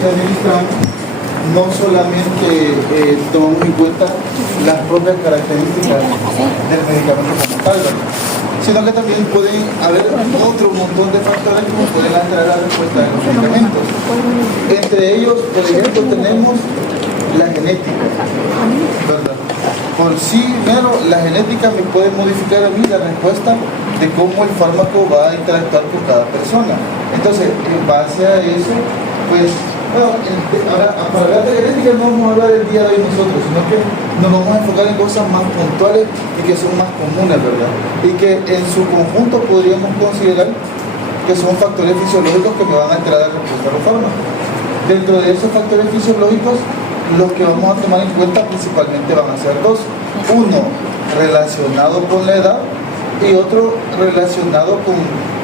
que administramos no solamente tomamos en cuenta las propias características del medicamento como tal, ¿verdad?, sino que también pueden haber otro montón de factores que nos pueden alterar la respuesta de los medicamentos. Entre ellos, por ejemplo, tenemos la genética, ¿verdad? Por sí mero, la genética me puede modificar a mí la respuesta de cómo el fármaco va a interactuar con cada persona. Entonces, en base a eso, pues, bueno, ahora, para hablar de genética no vamos a hablar el día de hoy nosotros, sino que nos vamos a enfocar en cosas más puntuales y que son más comunes, ¿verdad? Y que en su conjunto podríamos considerar que son factores fisiológicos que me van a alterar la respuesta a los fármacos. Dentro de esos factores fisiológicos, los que vamos a tomar en cuenta principalmente van a ser dos. Uno relacionado con la edad y otro relacionado con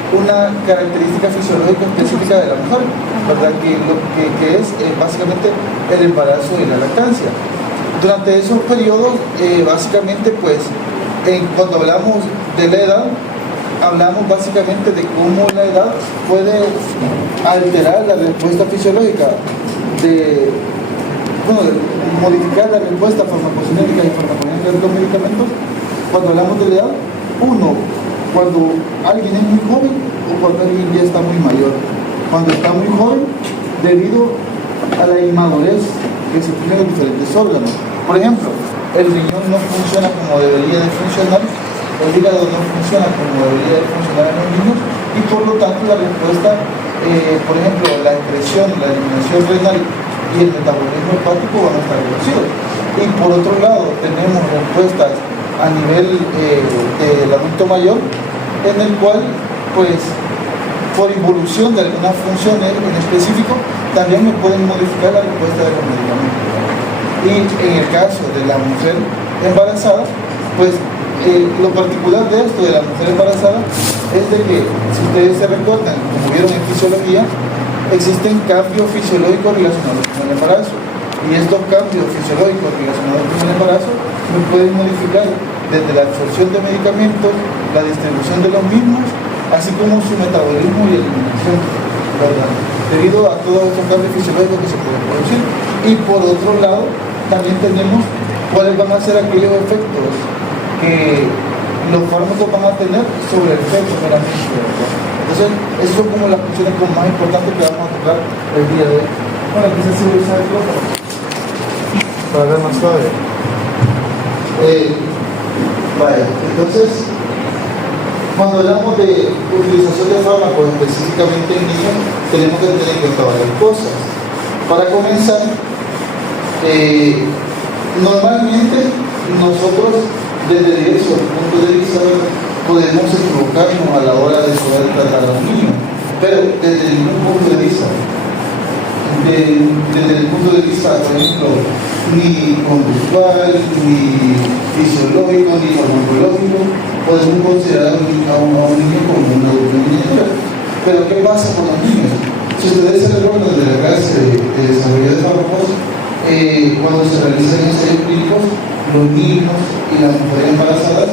una característica fisiológica específica de la mujer, ¿verdad? Que es básicamente el embarazo y la lactancia. Durante esos periodos, básicamente, pues, cuando hablamos de la edad, hablamos básicamente de cómo la edad puede alterar la respuesta fisiológica de modificar la respuesta farmacocinética y farmacodinámica de los medicamentos. Cuando hablamos de la edad, uno, cuando alguien es muy joven o cuando alguien ya está muy mayor. Cuando está muy joven, debido a la inmadurez que se tiene en diferentes órganos. Por ejemplo, el riñón no funciona como debería de funcionar, el hígado no funciona como debería de funcionar en los niños, y por lo tanto la respuesta, por ejemplo, la excreción, la eliminación renal y el metabolismo hepático van a estar reducidos. Y por otro lado, tenemos respuestas a nivel del adulto mayor, en el cual, pues, por involución de algunas funciones en específico, también me pueden modificar la respuesta de los medicamentos. Y en el caso de la mujer embarazada, pues, lo particular de esto de la mujer embarazada es de que, si ustedes se recuerdan, como vieron en fisiología, existen cambios fisiológicos relacionados con el embarazo. Y estos cambios fisiológicos relacionados con el embarazo me pueden modificar desde la absorción de medicamentos, la distribución de los mismos, así como su metabolismo y eliminación, ¿verdad?, debido a todos estos cambios fisiológicos que se pueden producir. Y por otro lado, también tenemos cuáles van a ser aquellos efectos que los fármacos van a tener sobre el efecto meramente, ¿verdad? Entonces, esas son como las funciones más importantes que vamos a tocar el día de hoy. Bueno, quizás se usa el micrófono para ver más suave. Vaya, entonces, cuando hablamos de utilización de fármacos específicamente en niños, tenemos que tener en cuenta varias cosas. Para comenzar, normalmente nosotros, desde diversos puntos de vista, podemos equivocarnos a la hora de poder tratar a un niño, pero desde ningún punto de vista, desde el punto de vista, por ejemplo, ni conductual, ni fisiológico, ni farmacológico, podemos considerar a un niño como una miniatura. Pero ¿qué pasa con los niños? Si ustedes se recuerdan de la clase de desarrollo de fármacos, cuando se realizan ensayos clínicos, los niños y las mujeres embarazadas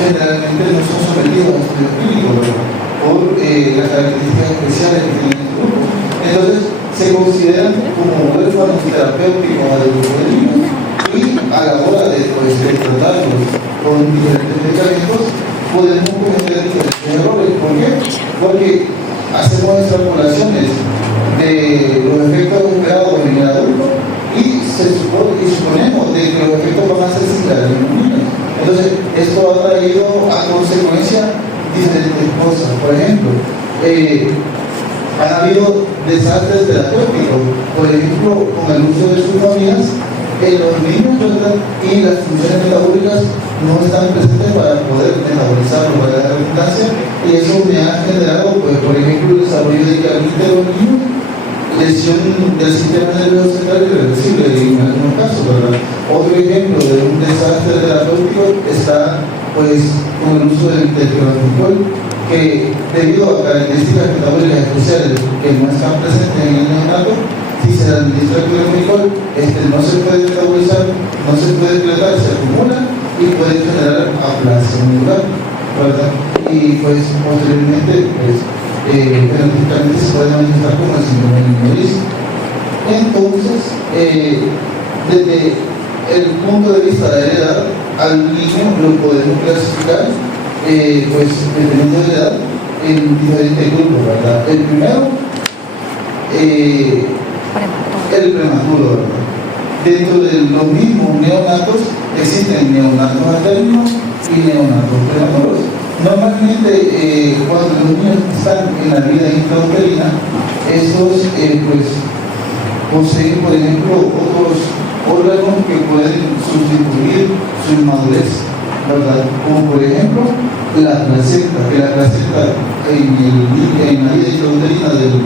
generalmente no son sometidos a estudios clínicos, ¿verdad?, por las características especiales que tienen estos grupos. Entonces, se consideran como huérfanos terapéuticos a los grupos de niños, y a la hora de tratarlos con diferentes medicamentos podemos cometer diferentes errores. ¿Por qué? Porque hacemos extrapolaciones de los efectos esperados en el adulto y suponemos de que los efectos van a ser similares en los niños. Entonces, esto ha traído a consecuencia diferentes cosas. Por ejemplo, han habido desastres terapéuticos, por ejemplo, con el uso de sulfamidas en los niños, ¿verdad?, y las funciones metabólicas no están presentes para poder metabolizarlo, para la redundancia, y eso me ha generado, pues, por ejemplo, el desarrollo de diabetes de los niños, lesión del sistema nervioso central irreversible en algunos casos, ¿verdad? Otro ejemplo de un desastre terapéutico está, pues, con el uso del clorantropol, que debido a características metabólicas especiales que no están presentes en el neonato, si se administra el clorantropol, no se puede metabolizar, no se puede excretar, se acumula y puede generar aplasia medular, ¿verdad? Y pues posteriormente, pues, fenotipicamente se puede manifestar como el síndrome de Moriz. Entonces, desde el punto de vista de la edad, al niño lo podemos clasificar, pues, dependiendo de la edad, en diferentes grupos, ¿verdad? El primero, el prematuro, ¿verdad? Dentro de los mismos neonatos existen neonatos maternos y neonatos prematuros. Normalmente, cuando los niños están en la vida intrauterina, estos pues poseen, por ejemplo, otros órganos que pueden sustituir su inmadurez, ¿verdad? Como por ejemplo la placenta, que la placenta en la vida intrauterina de los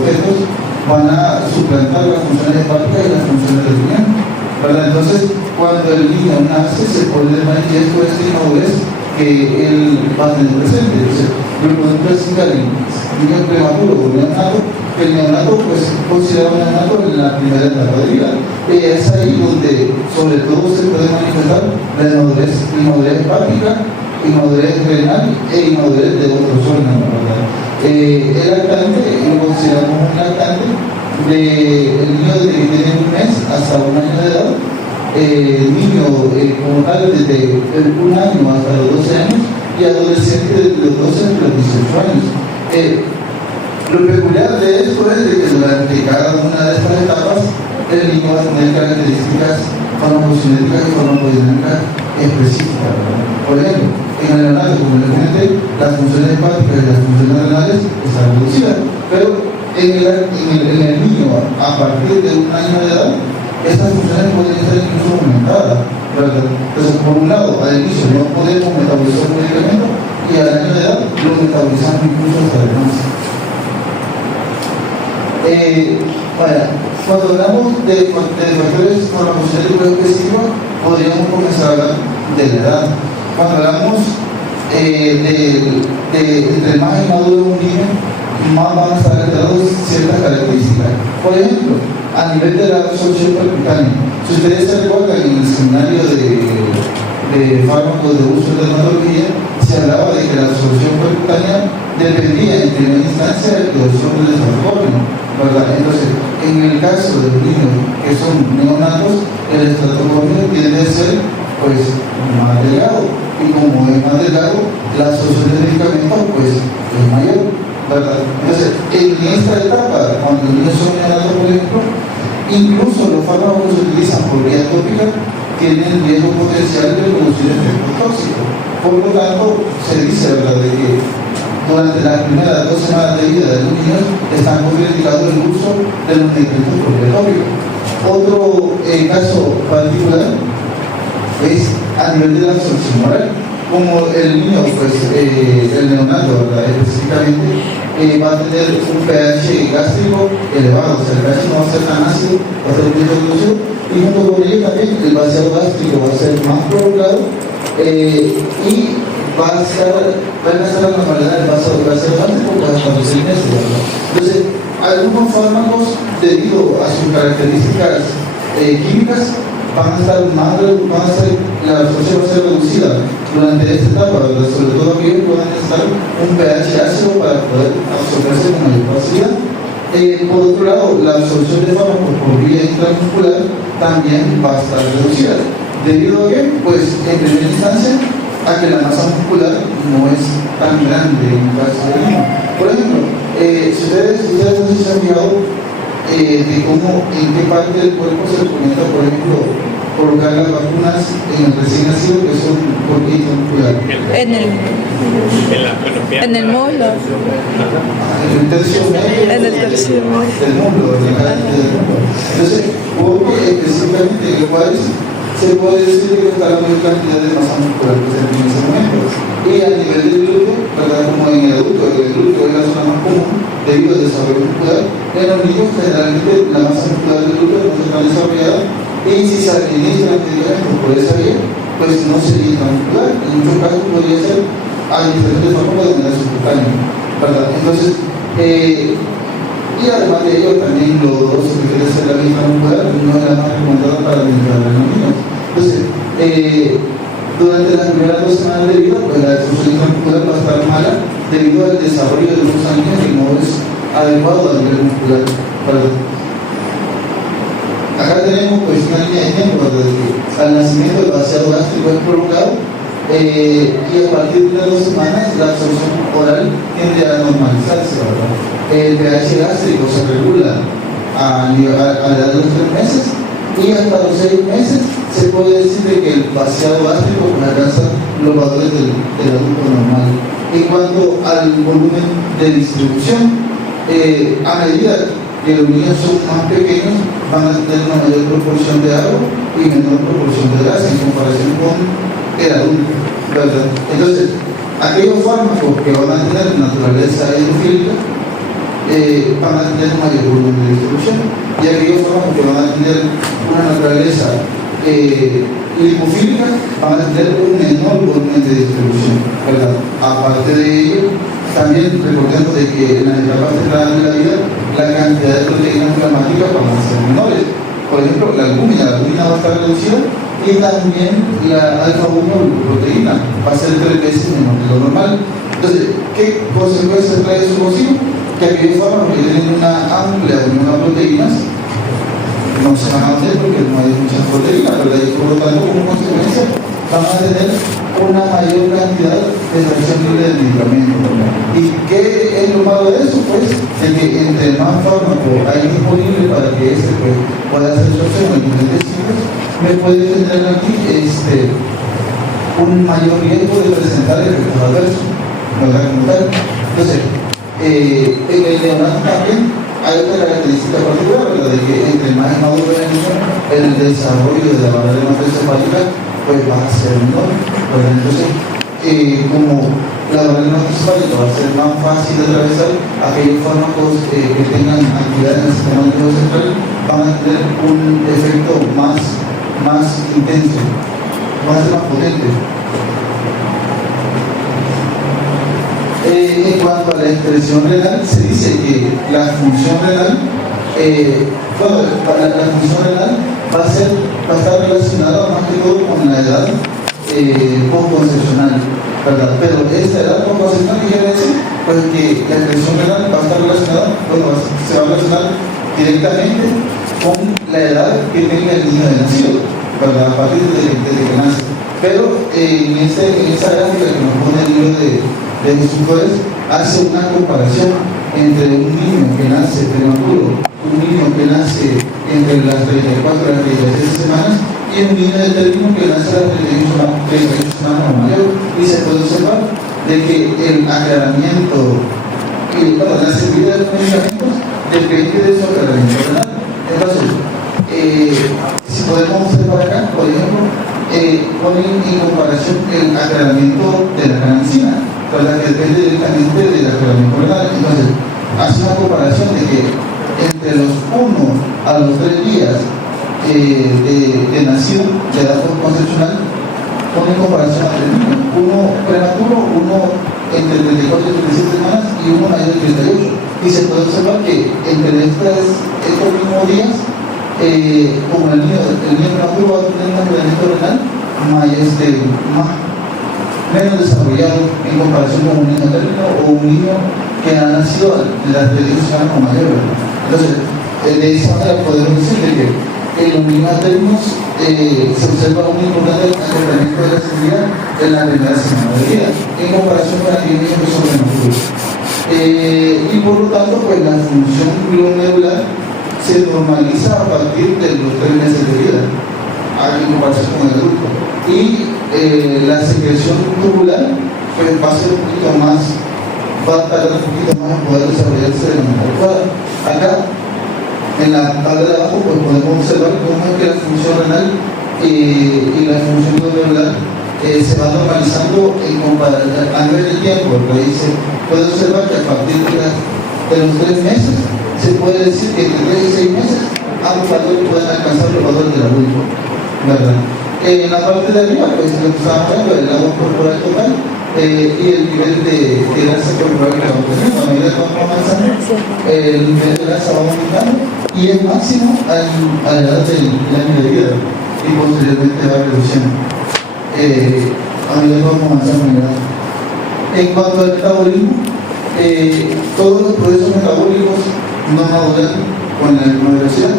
fetos van a suplantar las funciones hepáticas y las funciones del riñón, ¿verdad? Entonces, cuando el niño nace, se pone de manifiesto esta inmadurez que él va a tener presente. Entonces, lo podemos clasificar en niño prematuro o neonato, que el neonato, pues, considerado un neonato en la primera etapa de vida. Es ahí donde, sobre todo, se puede manifestar la inmadurez hepática, inmadurez renal e inmadurez de otros órganos, ¿verdad? El lactante, lo consideramos un lactante del niño desde que tiene un mes hasta un año de edad. El niño como tal desde un año hasta los 12 años y adolescente desde los 12 hasta los 18 años. Lo peculiar de esto es de que durante cada una de estas etapas el niño va a tener características farmacocinéticas y farmacodinámicas específicas. Por ejemplo, en el neonato, como les comenté, las funciones hepáticas y las funciones renales están reducidas, pero en el niño a partir de un año de edad, estas funciones pueden estar incluso aumentadas, ¿verdad? Entonces, por un lado, al inicio no podemos metabolizar un medicamento y al año de edad lo metabolizamos incluso hasta el cáncer. Cuando hablamos de factores farmacocinéticos específicos, podríamos comenzar a hablar de la edad. Cuando hablamos entre más inmaduro un niño, más van a estar alterados ciertas características. Por ejemplo, a nivel de la absorción percutánea, si ustedes se recuerdan en el seminario de fármacos de uso de dermatología, se hablaba de que la absorción percutánea dependía en primera instancia del grosor del estratocorneo, ¿verdad? Entonces, en el caso de los niños que son neonatos, el estratocorneo tiende a ser pues más delgado, y como es más delgado, la absorción del medicamento pues es mayor, ¿verdad? Entonces, en esta etapa, cuando los niños son neonatos, por ejemplo, incluso los fármacos que se utilizan por vía tópica tienen riesgo potencial de producir efectos tóxicos. Por lo tanto, se dice, ¿verdad?, de que durante las primeras 2 semanas de vida de los niños están contraindicados el uso de los medicamentos por vía tópica. Otro caso particular es a nivel de la absorción oral. Como el niño, pues, el neonato, ¿verdad?, específicamente, va a tener un pH gástrico elevado, o sea, el pH no va a ser tan ácido, va a ser muy reducido, y junto con ello también el vaciado gástrico va a ser más prolongado y va a alcanzar la normalidad del vaciado gástrico hasta los 6 meses, ¿verdad? Entonces, algunos fármacos, debido a sus características químicas, la absorción va a ser reducida durante esta etapa, ¿verdad? Sobre todo aquellos que van a necesitar un pH ácido para poder absorberse con mayor facilidad. Por otro lado, la absorción de fármacos por vía intramuscular también va a estar reducida. ¿Debido a qué? Pues en primera instancia a que la masa muscular no es tan grande en el caso del niño. Por ejemplo, si ustedes no se han fijado de cómo, en qué parte del cuerpo se recomienda, por ejemplo, colocar las vacunas en el recién nacido, que son por vía intramuscular. En el muslo. En el tercio medio. En el tercio medio. Del muslo, del muslo. Entonces, porque específicamente en el cual se puede decir que está la mayor cantidad de masa muscular que se tiene en ese momento. Y a nivel del glúteo, ¿verdad?, como en el adulto, el glúteo es la zona más común debido al desarrollo muscular. En los niños, generalmente, la masa muscular del glúteo no está tan desarrollada, y si se administran medicamentos por esa vía, pues no sería intramuscular. En muchos casos podría ser administración de fármacos de manera subcutánea, ¿verdad? Entonces, y además de ello, también lo doloroso que quiere ser la vía intramuscular no es la más recomendada para administrar a los niños. Entonces, durante las primeras 2 semanas de vida, pues la absorción intramuscular va a estar mala debido al desarrollo de los sanguíneos que no es adecuado a nivel muscular. Acá tenemos pues una línea de tiempo desde que al nacimiento el vaciado gástrico es prolongado y a partir de 2 semanas la absorción oral tiende a normalizarse, ¿verdad? El pH gástrico se regula a la edad de los 3 meses y hasta los 6 meses se puede decir de que el vaciado gástrico pues, alcanza los valores del adulto normal. En cuanto al volumen de distribución, a medida que los niños son más pequeños van a tener una mayor proporción de agua y menor proporción de grasa en comparación con el adulto, ¿verdad? Entonces, aquellos fármacos que van a tener naturaleza hidrofílica van a tener un mayor volumen de distribución y aquellos fármacos que van a tener una naturaleza lipofílica van a tener un menor volumen de distribución, ¿verdad? Aparte de ello, también recordemos de que en las etapas tempranas de la vida la cantidad de proteínas inflamatorias van a ser menores. Por ejemplo, la albúmina va a estar reducida y también la alfa-1 glucoproteína va a ser 3 veces menor de lo normal. Entonces, ¿qué consecuencias trae eso consigo? Que aquellos fármacos que tienen una amplia unión a proteínas no se van a hacer porque no hay muchas proteínas, ¿verdad? Y por lo tanto, como consecuencia, van a tener una mayor cantidad de extracción libre de medicamento, ¿verdad? ¿Y qué es lo malo de eso? Pues, de que entre más fármaco hay disponible para que pues, pueda hacer su acción en diferentes ciclos, me puede tener aquí un mayor riesgo de presentar efectos adversos, ¿verdad? Entonces, en el neonato también hay otra característica particular, ¿verdad? De que entre más maduro el niño, el desarrollo de la barrera hematocefálica pues va a ser menor, ¿verdad? Entonces, como la barrera hematocefálica va a ser más fácil de atravesar, aquellos fármacos que tengan actividad en el sistema nervioso central van a tener un efecto más intenso, van a ser más potentes. En cuanto a la excreción renal, se dice que la función renal, la función renal va a estar relacionada más que todo con la edad postconcepcional, ¿verdad? Pero esta edad postconcepcional, ¿qué quiere decir? Pues que la excreción renal va a estar relacionada, se va a relacionar directamente con la edad que tenga el niño de nacido, ¿verdad? A partir de que nace. Pero en esa gráfica que nos pone el libro de Jesús Flores, hace una comparación entre un niño que nace prematuro, un niño que nace entre las 34 y las 36 semanas y un niño de término que nace a las 38 semanas o mayor. Y se puede observar de que el aclaramiento la seguridad de los medicamentos depende de su aclaramiento renal. Entonces, si podemos observar acá, por ejemplo, ponen en comparación el aclaramiento de la canancina, ¿verdad? Que depende directamente del aclaramiento renal. Entonces, hace una comparación de que entre los 1 a los 3 días de nacido, de edad concepcional, pone en comparación a 3 niños, uno prematuro, uno entre 34 y 37 semanas y uno mayor de 38. Y se puede observar que entre estos mismos días, como el niño prematuro va a tener un aclaramiento renal menos desarrollado en comparación con un niño término o un niño que ha nacido de las 38 semanas o mayor. Entonces, de esa manera podemos decir que en los niños términos se observa un importante aclaramiento de la seguridad en la primera semana de vida en comparación con aquellos niños que son prematuros. Y por lo tanto, pues la función glomerular se normaliza a partir de los 3 meses de vida en comparación con el adulto. Y la secreción tubular pues va a ser un poquito más, va a tardar un poquito más en poder desarrollarse de la manera adecuada. Acá en la tabla de abajo pues podemos observar cómo es que la función renal y la función glomerular se va normalizando a nivel de tiempo. Puede observar que a partir de los 3 meses se puede decir que entre 3 y 6 meses ambos valores pueden alcanzar los valores del adulto, ¿verdad? En la parte de arriba, pues lo que estamos hablando del agua corporal total y el nivel de grasa corporal que vamos teniendo. A medida que vamos avanzando, el nivel de grasa va aumentando y es máximo a la edad del año de vida y posteriormente va reduciendo a medida que vamos avanzando en edad. En cuanto al metabolismo, todos los procesos metabólicos no maduran con la misma velocidad.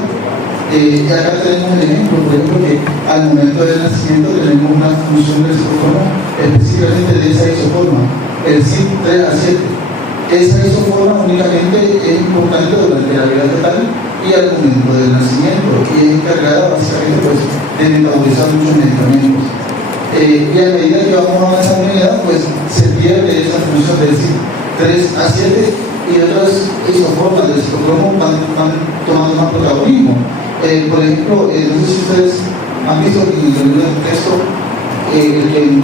Y acá tenemos el ejemplo, por ejemplo, que al momento del nacimiento tenemos una función del citoforma, específicamente de esa isoforma, el CYP3A7. Esa isoforma únicamente es importante durante la vida fetal y al momento del nacimiento, y es encargada básicamente pues, de metabolizar muchos medicamentos. Y a medida que vamos avanzando en edad, pues se pierde esa función del CYP3A7 y otras isoformas del citocromo van tomando más protagonismo. Por ejemplo, no sé si ustedes han visto que en el texto,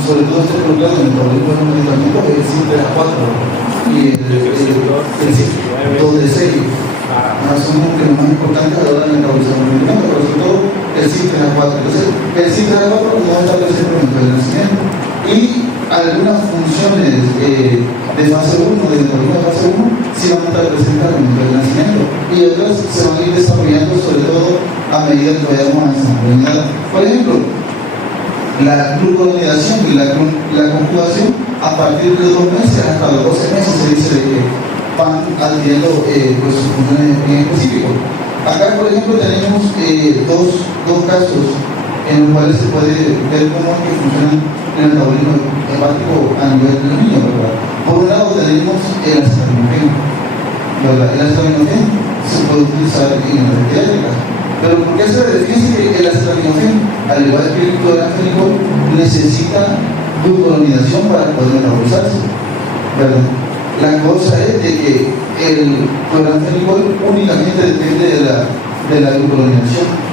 sobre todo este programa de metabolismo de los medicamentos, es el CYP3A4 y el CYP2D6. Son los más importantes a la hora de metabolizar los medicamentos, pero sobre todo el CYP3A4. Entonces, el CYP3A4 no está presente en el momento del nacimiento. Y algunas funciones de fase 1, de metabolismo de fase 1, sí van a estar presentes al momento del nacimiento. Y otras se van a ir desarrollando, sobre todo a medida que vayamos avanzando. Por ejemplo, la glucuronidación y la conjugación a partir de 2 meses hasta los 12 meses se dice de que van adquiriendo pues, sus funciones en específico. Acá, por ejemplo, tenemos dos casos en los cuales se puede ver cómo es que funciona el metabolismo hepático a nivel del niño, ¿verdad? Por un lado tenemos el acetaminofén, ¿verdad? El acetaminofén se puede utilizar en la pediátrica, pero ¿por qué se define que el acetaminofén, al igual que el cloranfenicol, necesita glucuronidación para poder metabolizarse, ¿verdad? La cosa es de que el cloranfenicol únicamente depende de la glucuronidación.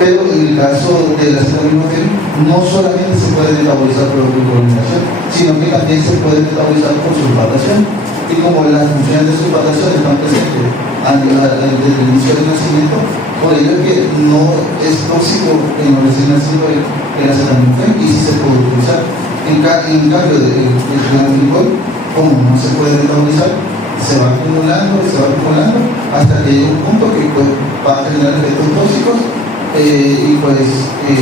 Pero en el caso del acetaminofén no solamente se puede metabolizar por glucuronidación, sino que también se puede metabolizar por sulfatación. Y como las funciones de sulfatación están presentes desde el inicio del nacimiento, por ello es que no es tóxico en los recién nacidos el acetaminofén y sí se puede utilizar. En cambio, el cloranfenicol, como no se puede metabolizar, se va acumulando hasta que llega un punto que pues, va a generar efectos tóxicos. Y pues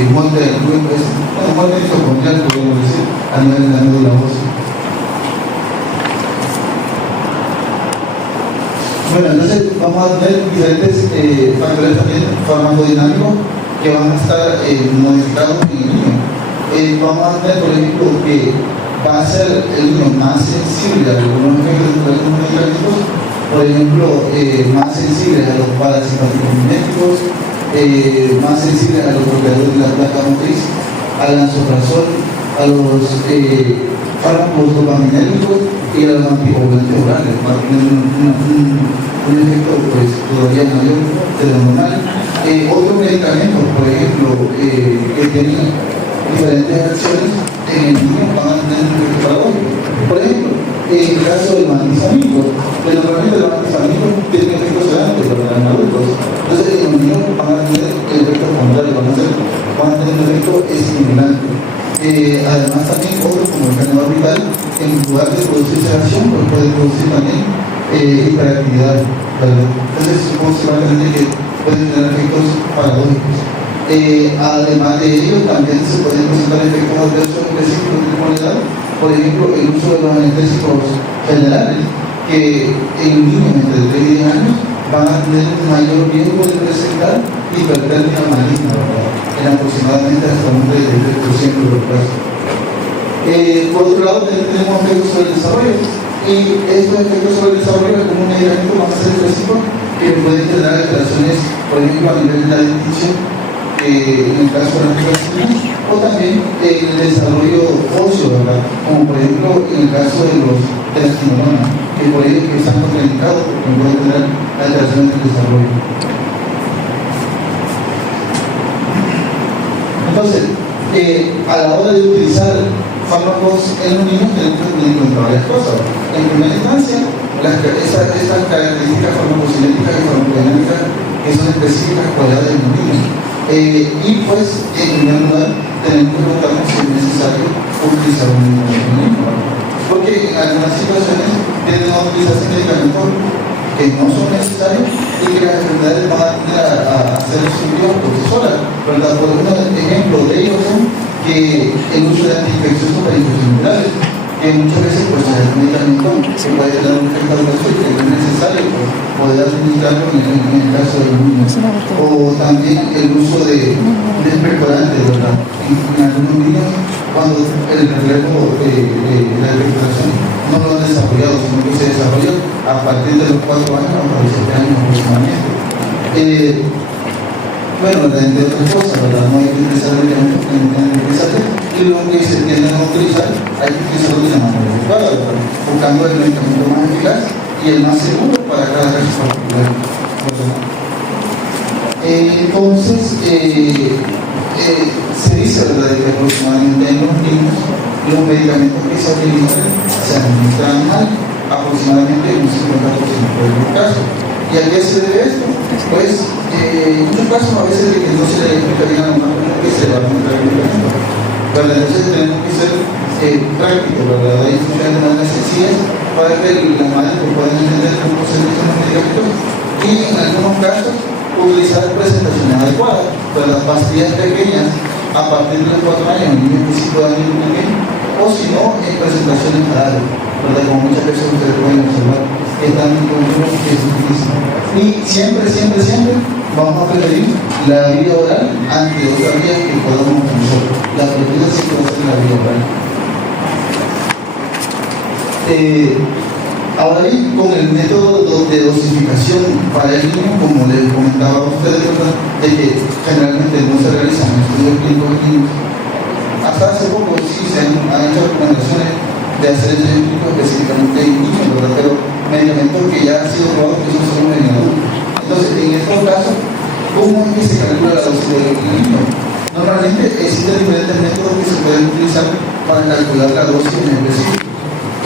muerte mitocondrial, podemos decir, a nivel de la médula ósea. Bueno, entonces vamos a tener diferentes factores también farmacodinámicos que van a estar modificados en el niño. Vamos a tener, por ejemplo, que va a ser el niño más sensible a algunos efectos medicamentos, por ejemplo, más sensible a los parasimpáticos miméticos, más sensibles a los bloqueadores de la placa motriz, al lansoprazol, a los fármacos dopaminérgicos y a los anticoagulantes orales, para tener un efecto pues, todavía mayor de lo normal. Otros medicamentos, por ejemplo, que tienen diferentes acciones en el niño van a tener un efecto paradójico. Por ejemplo, en el caso del antihistamínico, normalmente los antihistamínicos tienen efectos sedantes para los adultos. Entonces, los niños van a tener el efecto contrario, van a tener un efecto estimulante. Además, también otros como el cannabis orbital, en lugar de producir sedación, pues puede producir también hiperactividad, ¿verdad? Entonces, supongo que va a tener que pueden tener efectos paradójicos. Además de ello, también se pueden presentar efectos adversos específicos de comunidad, por ejemplo, el uso de los anestésicos generales, que en niños entre 3 y 10 años van a tener un mayor riesgo de presentar hipertermia maligna, en aproximadamente hasta un 33% de los casos. Por otro lado, también tenemos efectos sobre el desarrollo, y estos efectos sobre el desarrollo como un medicamento más específico que pueden generar alteraciones, por ejemplo, a nivel de la dentición, en el caso de las aplicaciones, o también en el desarrollo óseo, ¿verdad? Como por ejemplo en el caso de las quinolonas, que por ello que están contraindicados porque pueden tener alteraciones del desarrollo. Entonces, a la hora de utilizar fármacos en los niños tenemos que tener en cuenta varias cosas. En primera instancia, estas características farmacocinéticas y farmacodinámicas que son específicas para la edad de los niños. Y pues, en primer lugar, tenemos que preguntarnos si es necesario utilizar un medicamento, porque en algunas situaciones tienden a utilizarse medicamentos que no son necesarios y que las enfermedades van a tender a ser sustituidas por sí solas, ¿verdad? Por ejemplo, de ellos son que el uso de antiinfecciosos para infecciones virales. que muchas veces pues el medicamento se puede dar un efecto adverso y que no es necesario pues, poder administrarlo en el caso de los niños. O también el uso de expectorantes, ¿verdad? En algunos niños, cuando el reflejo de la recuperación no lo han desarrollado, sino que se desarrolla a partir de los 4 años o los 7 años aproximadamente. Bueno, entre otras cosas, ¿verdad? No hay que utilizar medicamentos que no tienen que utilizarse, y lo que se tienden a utilizar, hay que utilizarlo de la manera adecuada, ¿verdad? Buscando el medicamento más eficaz y el más seguro para cada caso particular. Entonces, se dice, ¿verdad?, que aproximadamente en los niños los medicamentos que se utilizan se administran mal, aproximadamente en un 50% de los casos. ¿Y a qué se debe esto? Pues, en muchos casos a veces de que no se le explica bien a la mamá que se va a administrar el medicamento. ¿Verdad? Entonces tenemos que ser prácticos, ¿verdad? Hay instrucciones de manera sencillas para que las madres puedan entender cómo se utilizan los medicamentos y en algunos casos utilizar presentaciones adecuadas, las pastillas pequeñas a partir de los 4 años, en niños de 5 años también, o si no, en presentaciones orales, ¿verdad? Como muchas veces ustedes pueden observar que están en conjuntos que se utilizan. Y siempre vamos a preferir la vía oral ante otra vía que podamos utilizar. La preferida siempre va a ser la vía oral. Ahora bien, con el método de dosificación para el niño, como les comentaba a ustedes, ¿verdad?, de que generalmente no se realizan estudios clínicos en niños. Hasta hace poco sí se han hecho recomendaciones de hacer estudios clínicos específicamente en niños, ¿verdad?, pero medicamentos que ya han sido probados que son solo en adultos. Entonces, en estos casos, ¿cómo es que se calcula la dosis del niño? Normalmente existen diferentes métodos que se pueden utilizar para calcular la dosis en específico.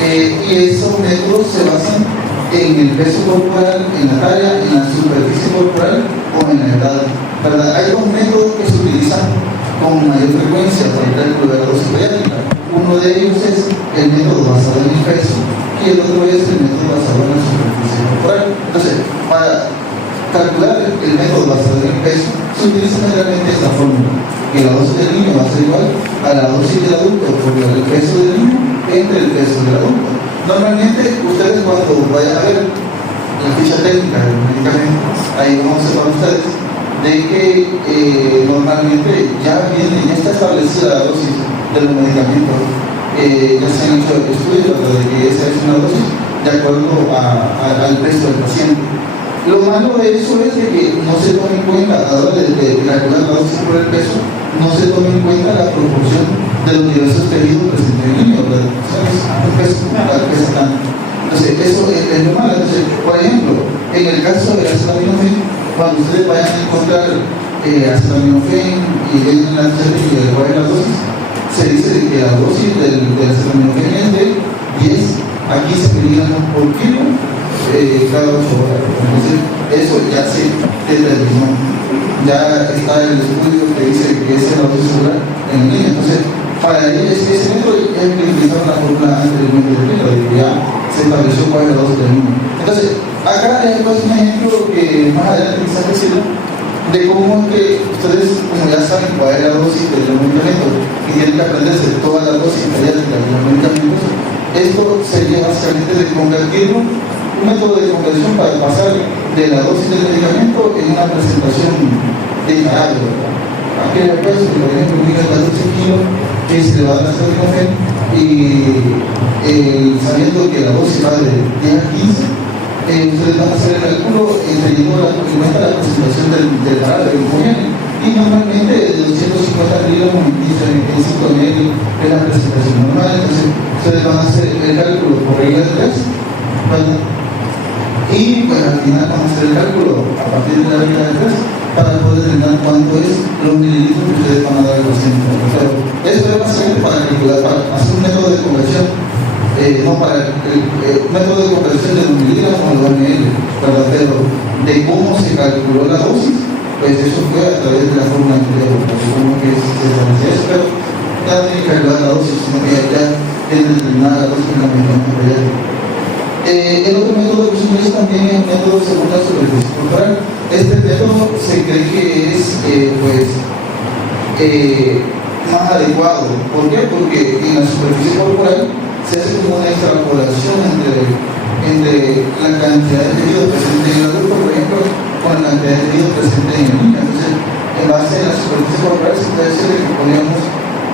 Y esos métodos se basan en el peso corporal, en la talla, en la superficie corporal o en la edad, ¿verdad? Hay 2 métodos que se utilizan con mayor frecuencia para calcular la dosis pediátrica. Uno de ellos es el método basado en el peso y el otro es el método basado en la superficie corporal. Entonces, para calcular el método basado en el peso, se utiliza generalmente esta fórmula, que la dosis del niño va a ser igual a la dosis del adulto por el peso del niño entre el peso del adulto. Normalmente, ustedes cuando vayan a ver la ficha técnica del medicamento, ahí vamos a observar ustedes de que normalmente ya está establecida la dosis de los medicamentos. Ya se han hecho estudios de que esa es una dosis de acuerdo al peso del paciente. Lo malo de eso es de que no se tome en cuenta, a la hora de calcular la dosis por el peso, no se tome en cuenta la proporción de los diversos tejidos presentes en el niño, ¿verdad? Un peso pesa tanto. Entonces, eso es lo malo. Entonces, por ejemplo, en el caso del acetaminofén, cuando ustedes vayan a encontrar acetaminofén y ven en la receta cuál es la dosis, se dice que la dosis del acetaminofén es de 10 a 15 miligramos por kilo cada 8 horas. Entonces, eso ya se determinó. Ya está el estudio que dice que esa es la dosis celular en el niño. Entonces, para ese método hay que utilizar una fórmula anteriormente de que ya se estableció cuál es la dosis del niño. Entonces, acá les doy un ejemplo que más adelante quizás decirlo, de cómo es que ustedes, como ya saben cuál es la dosis de los medicamentos y tienen que aprenderse toda la dosis pediátrica de los medicamentos, esto sería básicamente de convertirlo, un método de conversión para pasar de la dosis del medicamento en una presentación de carácter. Aquel peso, por ejemplo, mira 14 kilos que se le va a dar acetaminofén y sabiendo que la dosis va de 10 a 15, ustedes van a hacer el cálculo teniendo la presentación del parámetro que conviene. Y normalmente de 250 kilogramos en 5 ml es la presentación normal. Entonces, ustedes van a hacer el cálculo por regla de 3, ¿verdad? Y pues al final vamos a hacer el cálculo a partir de la regla de 3 para poder determinar cuánto es los mililitros que ustedes van a dar al paciente. Pero eso es básicamente para calcular, para hacer un método de conversión, no para el método de conversión de los miligramos a los ml, ¿verdad? Pero de cómo se calculó la dosis, pues eso fue a través de la fórmula anterior, como que se establece eso, pero ya no tiene que calcular la dosis, sino que ya tiene determinada la dosis en la medicamento pediátrico. El otro método que se utiliza también es el método según la superficie corporal. Este método se cree que es más adecuado. ¿Por qué? Porque en la superficie corporal se hace como una extrapolación entre la cantidad de tejido presente en el adulto, por ejemplo, con la cantidad de tejido presente en el niño. Entonces, en base a la superficie corporal, se puede decir que podríamos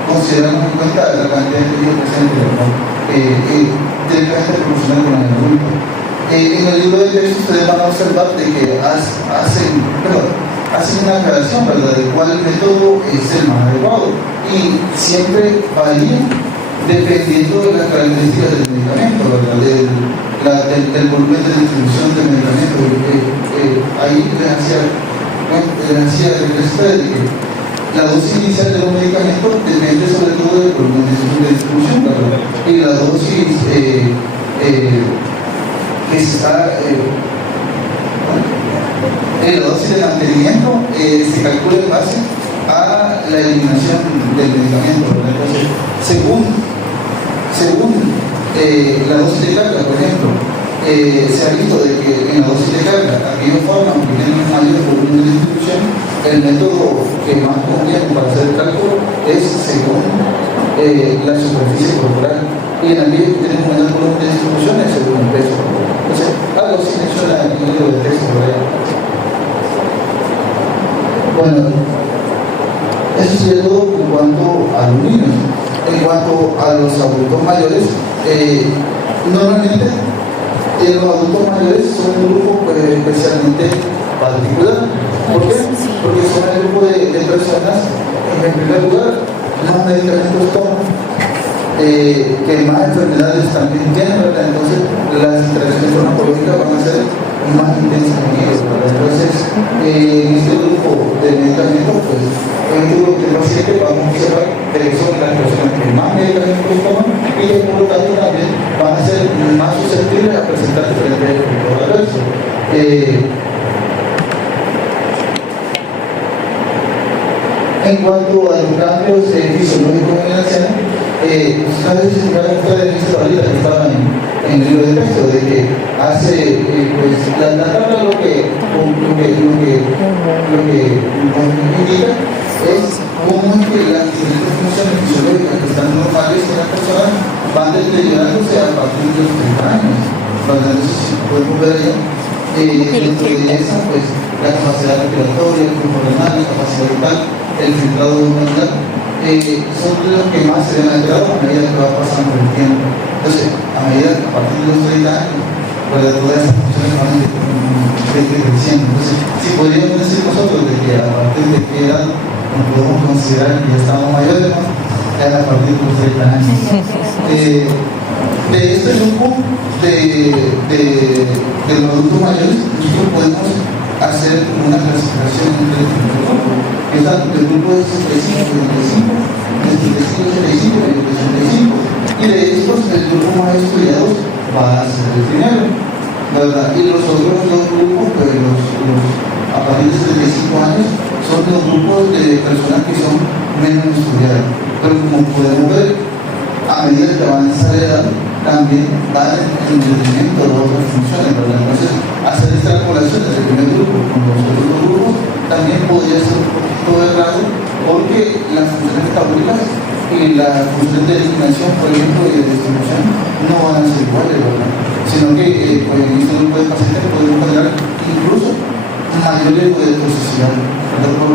considerar en cuenta la cantidad de tejido presente, ¿no? Directamente proporcional con el adulto. En el libro de texto ustedes van a observar de que hacen una aclaración, ¿verdad?, de cuál método es el más adecuado, y siempre varía dependiendo de las características del medicamento, ¿verdad?, del volumen de distribución del medicamento. Ahí les hacía de que la dosis inicial de los medicamentos depende sobre todo del volumen de distribución, ¿verdad?, y la dosis que se está la dosis de mantenimiento se calcula en base a la eliminación del medicamento, ¿verdad? Entonces, según la dosis de carga, por ejemplo, se ha visto de que en la dosis de carga aquellos fármacos que tienen un mayor volumen de distribución, el método que más conviene para hacer el cálculo es según la superficie corporal, y en aquellos que tienen un mayor volumen de distribución es según el peso. Entonces, algo así menciona el libro de texto, ¿verdad? Bueno, eso sería todo en cuanto a los niños. En cuanto a los adultos mayores, normalmente los adultos mayores son un grupo especialmente particular. ¿Por qué? Porque son el grupo de personas, en primer lugar, más medicamentos toman, que más enfermedades también tienen, ¿verdad? Entonces las interacciones farmacológicas van a ser más intensas en ellos, ¿verdad? Entonces, en este grupo de medicamentos, pues, en este grupo de pacientes vamos a observar que son las personas que más medicamentos toman y que por lo tanto también van a ser más susceptibles a presentar diferentes efectos adversos. En cuanto a los cambios fisiológicos en el anciano, ustedes se fijaron en esta tablita que estaba en el libro de texto, de que hace, pues, la tabla lo que nos indica es cómo es que las diferentes funciones fisiológicas que están normales en las personas van deteriorándose a partir de los 30 años. Entonces, si podemos ver ahí, dentro de esa, pues, la capacidad respiratoria, el flujo renal, la capacidad vital, el filtrado glomerular, son los que más se ven alterados a medida que va pasando el tiempo. Entonces, a medida que a partir de los 30 años, pues, todas esas funciones van decreciendo. Entonces, si podríamos decir nosotros de que a partir de qué edad nos podemos considerar que ya estamos mayores, ¿no? Es a partir de los 30 años. De este grupo de los adultos mayores, nosotros podemos hacer una clasificación entre el grupo. El grupo de 65, 75, 75 y 85. Y de estos, el grupo más estudiado va a ser el primero, ¿verdad? Y los otros dos grupos, pues a partir de 75 años, son los grupos de personas que son menos estudiadas. Pero como podemos ver, a medida que avanza la edad, también va en detrimento de otras funciones, ¿verdad? Entonces, hacer extrapolaciones del primer grupo con los otros dos grupos también podría ser un poquito errado, porque las funciones metabólicas y las funciones de eliminación, por ejemplo, y de distribución, no van a ser iguales, ¿verdad? Sino que pues, en este grupo de pacientes podemos generar incluso mayor riesgo de toxicidad, ¿verdad? Por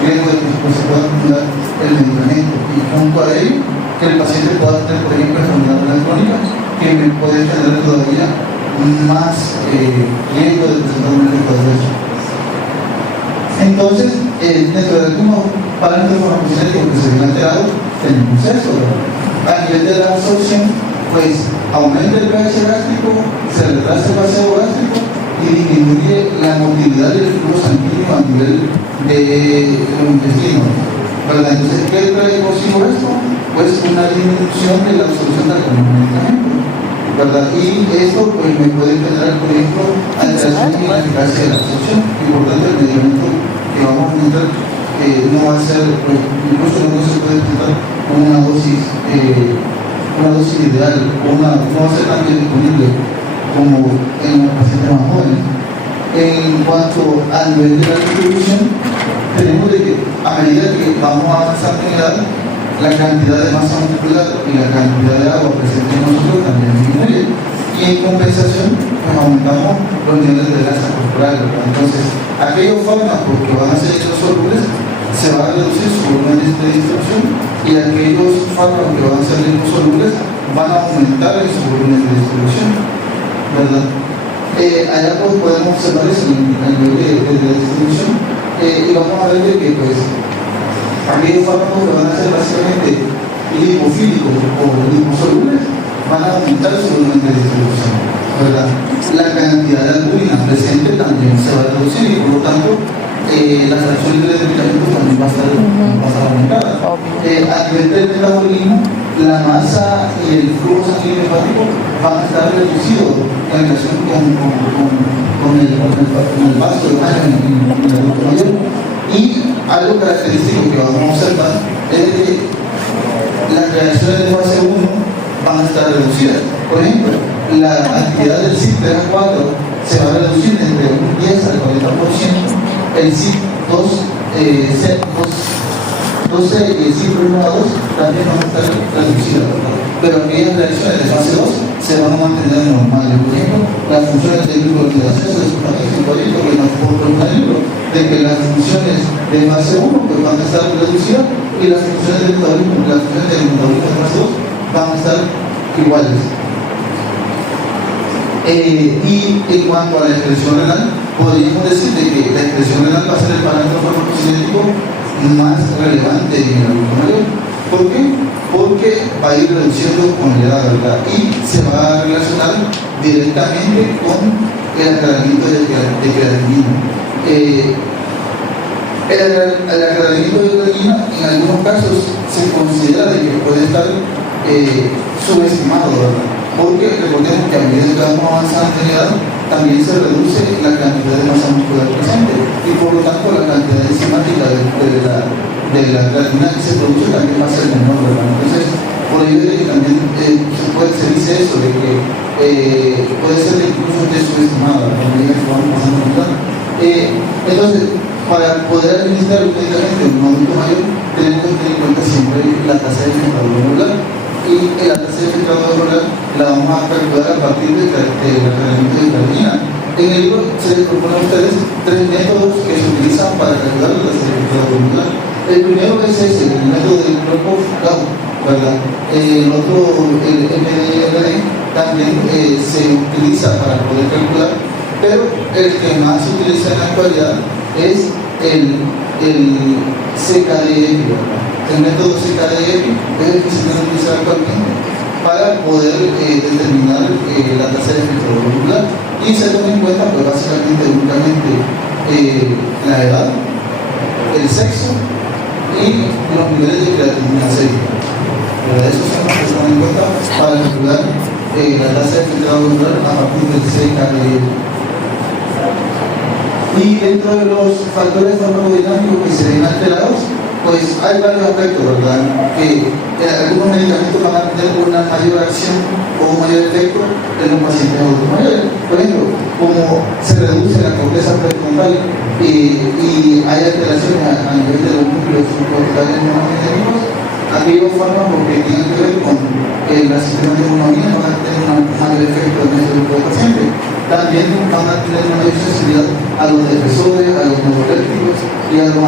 riesgo de que se pueda acumular el medicamento, y junto a ello, que el paciente pueda tener, por ejemplo, enfermedad renal crónica, que puede tener todavía más riesgo de presentar un efecto adverso. Entonces, dentro de algunos parámetros farmacológicos que se ven alterados, tenemos eso, ¿verdad? A nivel de la absorción, pues aumenta el pH gástrico, se retrasa el vacío gástrico y disminuye la motilidad del flujo sanguíneo a nivel de los intestinos, ¿verdad? Entonces, ¿qué trae consigo esto? Pues una disminución de la absorción de algunos medicamentos, ¿verdad? Y esto pues me puede generar, por ejemplo, alteración en la eficacia de la absorción, y por tanto el medicamento que vamos a aumentar no va a ser, pues, incluso no se puede tratar con una dosis ideal, no va a ser tan bien disponible como en los pacientes más jóvenes. En cuanto al nivel de la distribución, tenemos de que a medida que vamos a avanzar en edad, la cantidad de masa muscular y la cantidad de agua presente en nosotros también disminuye. Y en compensación, pues aumentamos los niveles de grasa corporal, ¿verdad? Entonces, aquellos fármacos que van a ser hidrosolubles se va a reducir su volumen de distribución y aquellos fármacos que van a ser liposolubles van a aumentar en su volumen de distribución, ¿verdad? Allá pues podemos observar eso en el nivel de distribución y vamos a ver de que pues aquellos fármacos que van a ser básicamente lipofílicos o liposolubles van a aumentar su volumen de distribución, ¿verdad? La cantidad de albúmina presente también se va a reducir y por lo tanto la fracción libre de medicamentos también va a estar aumentada. A nivel del metabolismo, la masa y el flujo sanguíneo hepático van a estar reducidos en relación con el vaso de baño en el adulto mayor. Y algo característico que vamos a observar es que las reacciones de fase 1 van a estar reducidas. Por ejemplo, la actividad del CYP3A4 se va a reducir entre un 10 al 40%. El CYP12 y el CYP1A2 también van a estar reducidas, pero aquellas reacciones de fase 2 se van a mantener normales. Por ejemplo, las funciones de gluconeoxidación se supone que nos propone el libro, de que las funciones de fase 1 pues, van a estar reducidas y las funciones del metabolismo de fase 2 van a estar iguales. Y en cuanto a la excreción renal, podríamos decir de que la excreción renal va a ser el parámetro farmacocinético más relevante en el adulto mayor. ¿Por qué? Porque va a ir reduciendo con la edad, ¿verdad? Y se va a relacionar directamente con el aclaramiento de creatinina. El aclaramiento de creatinina en algunos casos se considera de que puede estar subestimado, ¿verdad? Porque recordemos que a medida que vamos avanzando en edad, también se reduce la cantidad de masa muscular presente y por lo tanto la cantidad enzimática de la creatinina que se produce también va a ser menor, ¿verdad? Entonces, por ello de que también se dice eso, de que puede ser incluso subestimada a medida que vamos pasando en edad. Entonces, para poder administrar un medicamento en un adulto mayor, tenemos que tener en cuenta siempre la tasa de filtrado glomerular. Y la tasa de filtrado glomerular la vamos a calcular a partir del aclaramiento de creatinina. En el libro se les propone a ustedes 3 métodos que se utilizan para calcular la tasa de filtrado glomerular. El primero es ese, el método del Markov-Gauss, ¿verdad? El otro, el MDRD, también se utiliza para poder calcular, pero el que más se utiliza en la actualidad es el CKDF, ¿verdad? El método CKDF es el que se puede utilizar actualmente para poder determinar la tasa de filtrado glomerular y se toma en cuenta pues básicamente únicamente la edad, el sexo y los niveles de creatinina sérica. Esos son los que se toman en cuenta para calcular la tasa de filtrado glomerular a partir del CKDF. Y dentro de los factores farmacodinámicos que se ven alterados, pues hay varios aspectos, ¿verdad? Que algunos medicamentos van a tener una mayor acción o un mayor efecto en los pacientes adultos mayores. Por ejemplo, como se reduce la corteza prefrontal y hay alteraciones a nivel de los núcleos subcorticales neurogenéticos, aquellos fármacos que tienen que ver con la sistema de inmunología van a tener un mayor efecto en ese grupo de pacientes. También van a tener una mayor sensibilidad a los depresores, a los neurolépticos y a los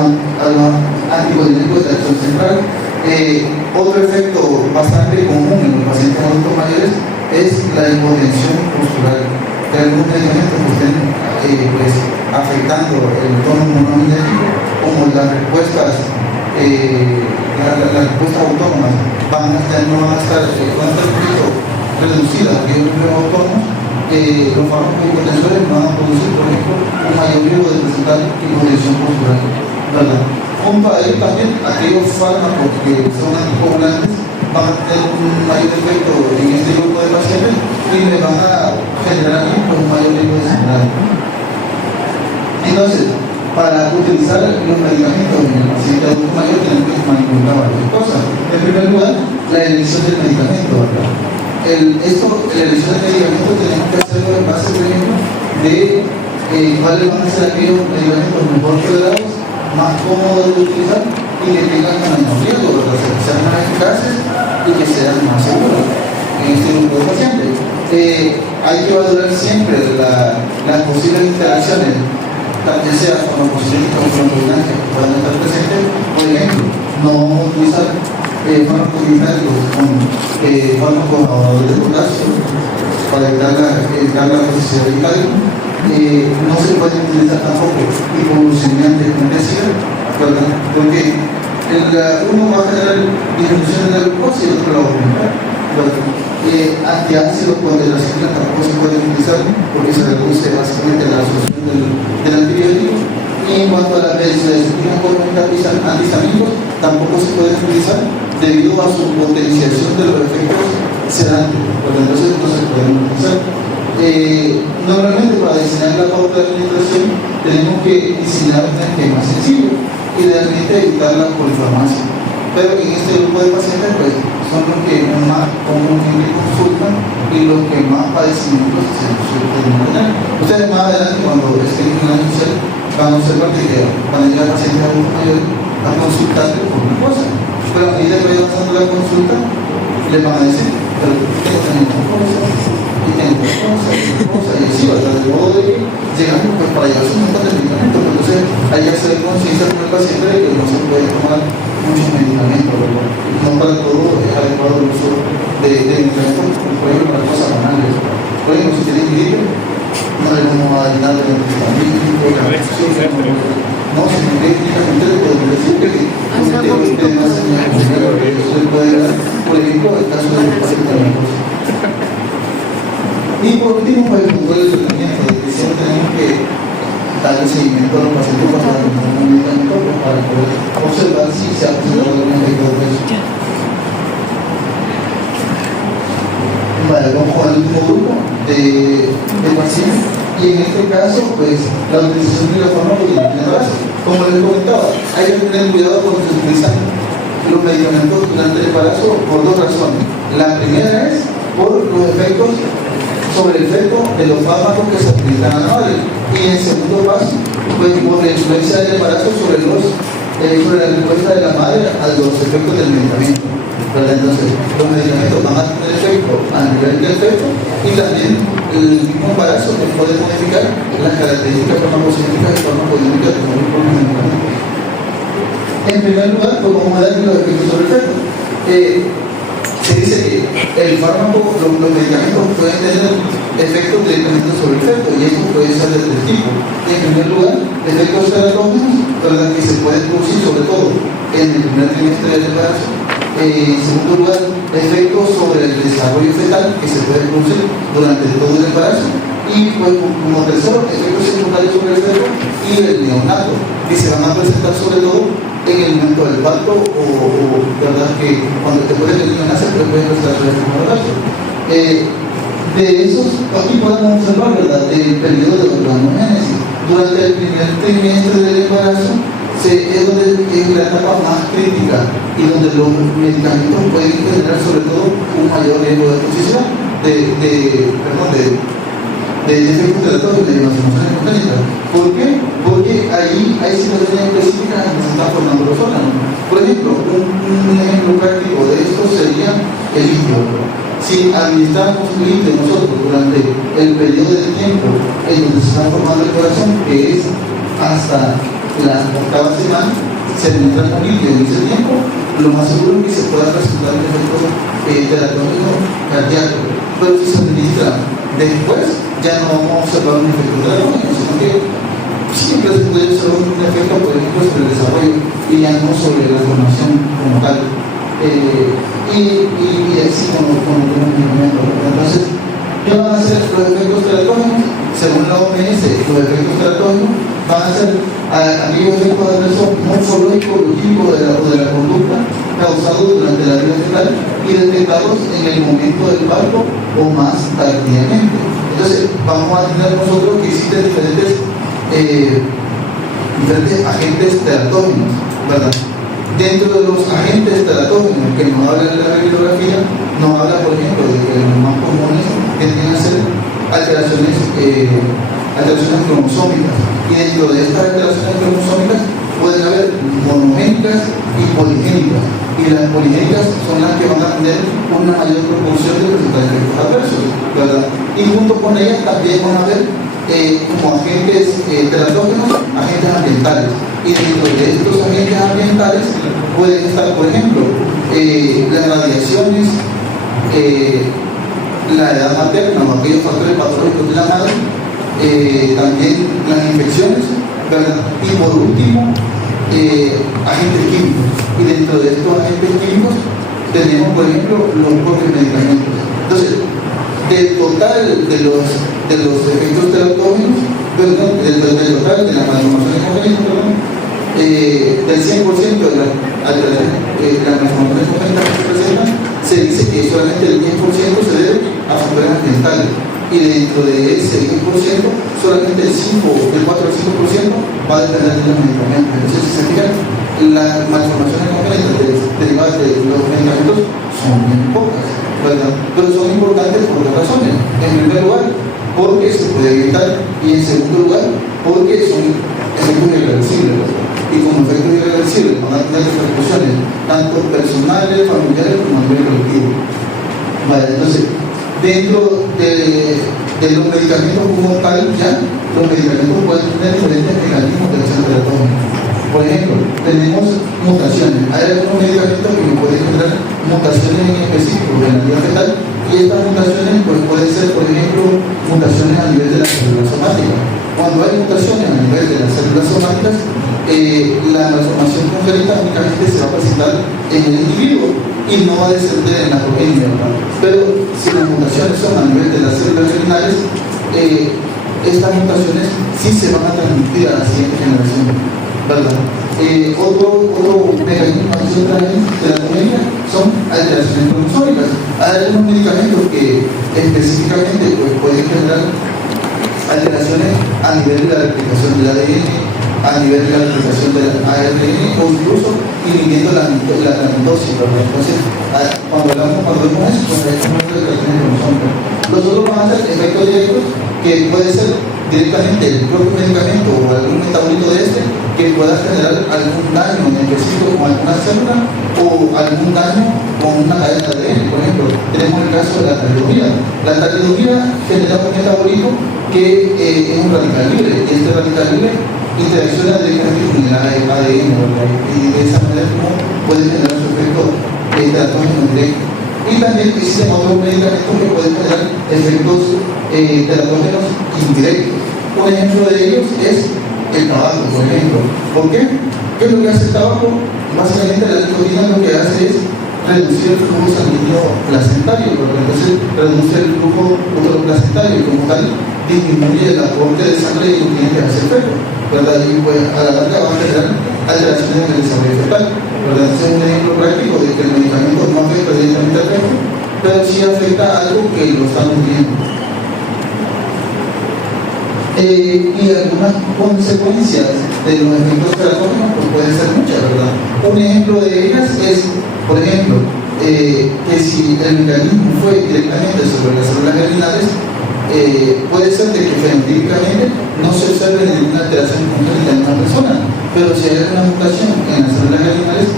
anticolinérgicos de acción central. Otro efecto bastante común en los pacientes adultos mayores es la hipotensión postural, que algunos medicamentos estén afectando el tono inmunológico, como las respuestas autónomas no van a estar un poquito reducidas, que es un número autónomo. Los fármacos hipotensores van a producir, por ejemplo, un mayor riesgo de presentar hipotensión postural, ¿verdad? Junto a ello también, aquellos fármacos que son anticoagulantes van a tener un mayor efecto en este grupo de pacientes y le van a generar un mayor riesgo de sangrar. Entonces, para utilizar los medicamentos en el paciente adulto mayor tenemos que manipular varias cosas. En primer lugar, la elección del medicamento, ¿verdad? La elección del medicamento tenemos que hacerlo en base, por ejemplo, de cuáles van a ser aquellos medicamentos mejor tolerados, más cómodos de utilizar y que tengan menos riesgo, ¿verdad? O sea, que sean más eficaces y que sean más seguros en este grupo de pacientes. Hay que valorar siempre las posibles interacciones, ya sea farmacológicas o farmacológicas que puedan estar presentes. Por ejemplo, no utilizar fármacos dinámicos con fármacos ahorradores de potasio para evitar la necesidad de calcio. No se pueden utilizar tampoco hipoglucemiantes con decir, ¿verdad? Porque uno va a generar disminución de la glucosa y el otro la va a aumentar. Antiácidos con la ciclina tampoco se pueden utilizar porque se reduce básicamente la absorción del antibiótico. Y en cuanto a la benzodiazepinas con antihistamínicos, tampoco se pueden utilizar debido a su potenciación de los efectos sedantes. Entonces no se pueden utilizar. Normalmente para diseñar la pauta de administración tenemos que diseñar un esquema sencillo, idealmente evitar la polifarmacia. Pero en este grupo de pacientes pues, son los que más comúnmente consultan y los que más padecimientos se suelen tener. Ustedes más adelante cuando estén en la inicial van a observar que van a llegar pacientes adultos mayores a consultarle por una cosa. Pero a medida que vaya avanzando la consulta, les van a decir, pero tengo que tener una cosa, y tengo una cosa, y así, ¿verdad? De modo de que llegamos pues, para llevarse un montón de medicamentos. Entonces hay que hacer conciencia con el paciente de que no se puede tomar muchos medicamentos, ¿verdad? No para todo es adecuado el uso de medicamentos, por ejemplo, para cosas banales. Por ejemplo, si tienen gripe, no le vamos a dar el antihistamínico, no, si no tiene clínicamente le podemos decir que usted no hace nada, eso le puede dar, por ejemplo, el caso de los pacientes. Y por último, pues, el control del tratamiento, de que siempre tenemos que darle seguimiento a los pacientes para un medicamento para poder observar si se ha presentado algún efecto de eso. Vale, vamos con el último grupo de pacientes. Y en este caso, pues, la utilización de la farmacología en el embarazo. Como les comentaba, hay que tener cuidado cuando se utilizan los medicamentos durante el embarazo por dos razones. La primera es por los efectos sobre el efecto de los fármacos que se utilizan a la madre. Y en segundo paso, pues por la influencia del embarazo sobre la respuesta de la madre a los efectos del medicamento. Entonces, los medicamentos van a tener efecto a nivel del efecto y también el mismo embarazo que puede modificar las características farmacocinéticas y farmacodinámicas de los medicamentos. En primer lugar, pues vamos a dar los efectos sobre el efecto. Se dice que el fármaco, los medicamentos pueden tener efectos directamente sobre el efecto y esto puede ser de tres tipos. En primer lugar, efectos teratógenos, ¿verdad? Que se pueden producir sobre todo en el primer trimestre del embarazo. En segundo lugar, efectos sobre el desarrollo fetal que se pueden producir durante todo el embarazo. Y pues, como tercero, efectos secundarios sobre el feto y el neonato, que se van a presentar sobre todo en el momento del parto o verdad que cuando después del niño nace pues pueden presentar sobre el embarazo. De esos, aquí podemos observar, ¿verdad?, del periodo de organogénesis. Durante el primer trimestre del embarazo es donde es la etapa más crítica y donde los medicamentos pueden generar sobre todo un mayor riesgo de toxicidad, de efectos teratógenos de las emociones congénitas. ¿Por qué? Porque ahí hay situaciones específicas en que se están formando los órganos. Por ejemplo, un ejemplo práctico de esto sería el litio. Si administramos litio nosotros durante el periodo de tiempo en donde se está formando el corazón, que es hasta la octava semana, se administra con litio en ese tiempo, lo más seguro es que se pueda presentar un efecto teratógeno cardíaco. Pero si se administra después, ya no vamos a observar un efecto teratógeno, sino que siempre se puede observar un efecto, por ejemplo, sobre el desarrollo y ya no sobre la formación como tal. Y así como tenemos un momento. Entonces, ¿qué van a hacer los efectos teratógenos? Según la OMS, los efectos teratógenos van a ser aquellos efectos adversos morfológicos o químicos de la conducta causados durante la vida fetal y detectados en el momento del parto o más tardíamente. Entonces, vamos a tener nosotros que existen diferentes agentes teratógenos, ¿verdad? Dentro de los agentes teratógenos que nos habla de la bibliografía, nos habla, por ejemplo, de que los más comunes tienden a ser alteraciones cromosómicas. Y dentro de estas alteraciones cromosómicas pueden haber monogenes monogénicas y poligénicas. Y las poligénicas son las que van a tener una mayor proporción de presentar efectos adversos, ¿verdad? Y junto con ellas también van a ver como agentes teratógenos, agentes ambientales. Y dentro de estos agentes ambientales pueden estar, por ejemplo, las radiaciones, la edad materna o aquellos factores patológicos de la madre, también las infecciones, ¿verdad? Y por último, agentes químicos. Y dentro de estos agentes químicos tenemos, por ejemplo, los propios medicamentos. Entonces, del total de los efectos teratógenos, perdón, del total de las malformaciones congénitas, perdón, del 100% de las malformaciones congénitas que se presentan, se dice que solamente el 10% se debe a factores ambientales. Y dentro de ese 10%, solamente el 4 al 5% va a depender de los medicamentos. Entonces, si se fijan, las malformaciones congénitas derivadas de los medicamentos son bien pocas, ¿verdad? Pero son importantes por dos razones. En primer lugar, porque se puede evitar, y en segundo lugar, porque son efectos irreversibles, ¿verdad? Y como efectos irreversibles van a tener repercusiones tanto personales, familiares como a nivel colectivo. Vale, entonces, dentro de los medicamentos como tal, ya los medicamentos pueden tener diferentes mecanismos de acción teratógena. Por ejemplo, tenemos mutaciones. Hay algunos medicamentos que pueden generar mutaciones en específico en la vida fetal, y estas mutaciones pues, pueden ser, por ejemplo, mutaciones a nivel de las células somáticas. Cuando hay mutaciones a nivel de las células somáticas, la malformación congénita únicamente se va a presentar en el individuo y no va a descender en la progenie, ¿verdad? Pero si las mutaciones son a nivel de las células germinales, estas mutaciones sí se van a transmitir a la siguiente generación, ¿verdad? Otro mecanismo de la progenie son alteraciones cromosómicas. Hay algunos medicamentos que específicamente pues, pueden generar alteraciones a nivel de la replicación del ADN, a nivel de la replicación del ARN o incluso inhibiendo la mitosis, ¿verdad? Entonces, cuando vemos eso, pues hay un de alteraciones cromosómicas. Los otros van a ser efectos directos que puede ser directamente el propio medicamento o algún metabolito de este que pueda generar algún daño en específico con alguna célula o algún daño con una cadena de ADN. Por ejemplo, tenemos el caso de la talidomida. La talidomida genera un metabolito que es un radical libre, y este radical libre interacciona directamente con el ADN, ¿verdad? Y de esa manera puede generar su efecto teratógeno directo. Y también existen otros medicamentos que pueden generar efectos teratógenos indirectos. Un ejemplo de ellos es el tabaco, por ejemplo. ¿Por qué? ¿Qué es lo que hace el tabaco? Básicamente la nicotina lo que hace es reducir el flujo sanguíneo placentario, porque entonces reduce el flujo uteroplacentario y como tal disminuye el aporte de sangre y nutrientes hacia el feto, ¿verdad? Y pues a la larga va a generar alteraciones en el desarrollo fetal, ¿verdad? Ese es un ejemplo práctico de que el medicamento no afecta directamente al feto, pero sí afecta a algo que lo está nutriendo. Y algunas consecuencias de los efectos teratógenos pues pueden ser muchas, ¿verdad? Un ejemplo de ellas es, por ejemplo, que si el mecanismo fue directamente sobre las células germinales, puede ser de que fenotípicamente no se observe ninguna alteración congénita en una persona, pero si hay una mutación en las células germinales,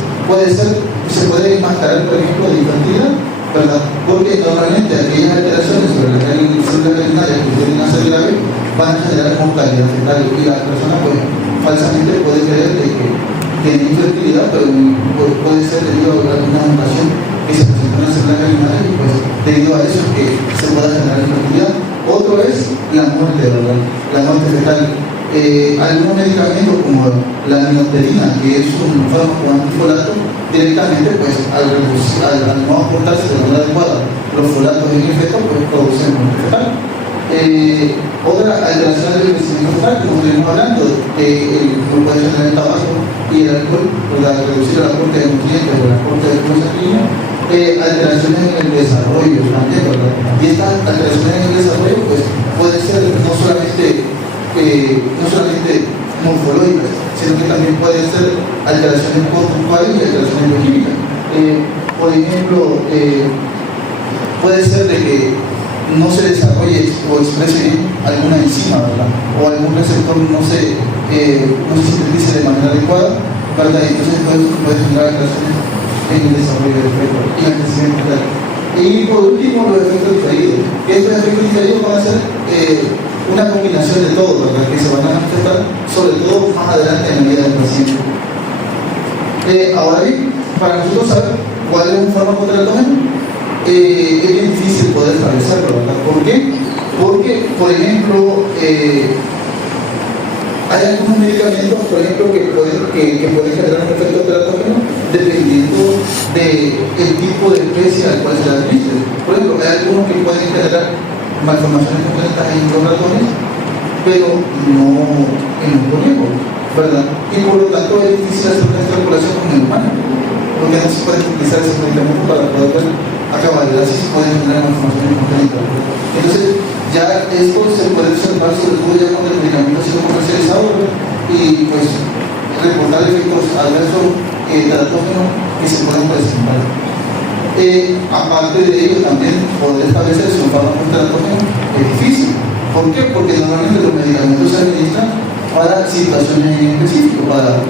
se puede enmascarar, por ejemplo, de infertilidad, ¿verdad? Porque normalmente aquellas alteraciones sobre las células germinales que tienen una célula B van a generar mortalidad fetal y la persona pues falsamente puede creer de que tiene infertilidad, pero puede ser debido a alguna mutación que se presentó en las células germinales y pues debido a eso que se pueda generar infertilidad. Otro es la muerte, ¿verdad? La muerte fetal. Algunos medicamentos como la aminoterina, que es un fármaco antifolato, directamente pues al no aportarse de manera adecuada los folatos en el feto, pues producen muerte fetal. Otra alteración del crecimiento fetal, como estuvimos hablando, como puede ser el tabaco y el alcohol, para reducir el aporte de nutrientes o el aporte de flujo sanguíneo. Alteraciones en el desarrollo también, ¿verdad? Y estas alteraciones en el desarrollo pues pueden ser no solamente morfológicas, sino que también pueden ser alteraciones conductuales y alteraciones bioquímicas. Por ejemplo, puede ser de que no se desarrolle o exprese alguna enzima, ¿verdad? O algún receptor no se sintetice de manera adecuada, ¿verdad? Entonces puede generar alteraciones en el desarrollo del feto y en el crecimiento fetal. Y por último, los efectos diferidos. Estos efectos diferidos van a ser una combinación de todo, ¿verdad? Que se van a manifestar sobre todo más adelante en la vida del paciente. Ahora bien, para nosotros saber cuál es un fármaco teratógeno, es bien difícil poder establecerlo, ¿verdad? ¿Por qué? Porque, por ejemplo, hay algunos medicamentos, por ejemplo, que pueden generar un efecto teratógeno dependiendo del tipo de especie al cual se le administre. Por ejemplo, hay algunos que pueden generar malformaciones congénitas en los ratones, pero no en los conejos, ¿verdad? Y por lo tanto es difícil hacer una extrapolación con el humano, porque no se pueden utilizar esos medicamentos para poder ver a cabalidad si se pueden generar malformaciones congénitas. Entonces, ya esto se puede observar sobre todo ya cuando el medicamento ha sido comercializado, ¿verdad? Y pues reportar efectos adversos teratógenos que se pueden presentar. Aparte de ello, también poder establecer si un fármaco teratógeno es difícil. ¿Por qué? Porque normalmente los medicamentos se administran para situaciones en específico, para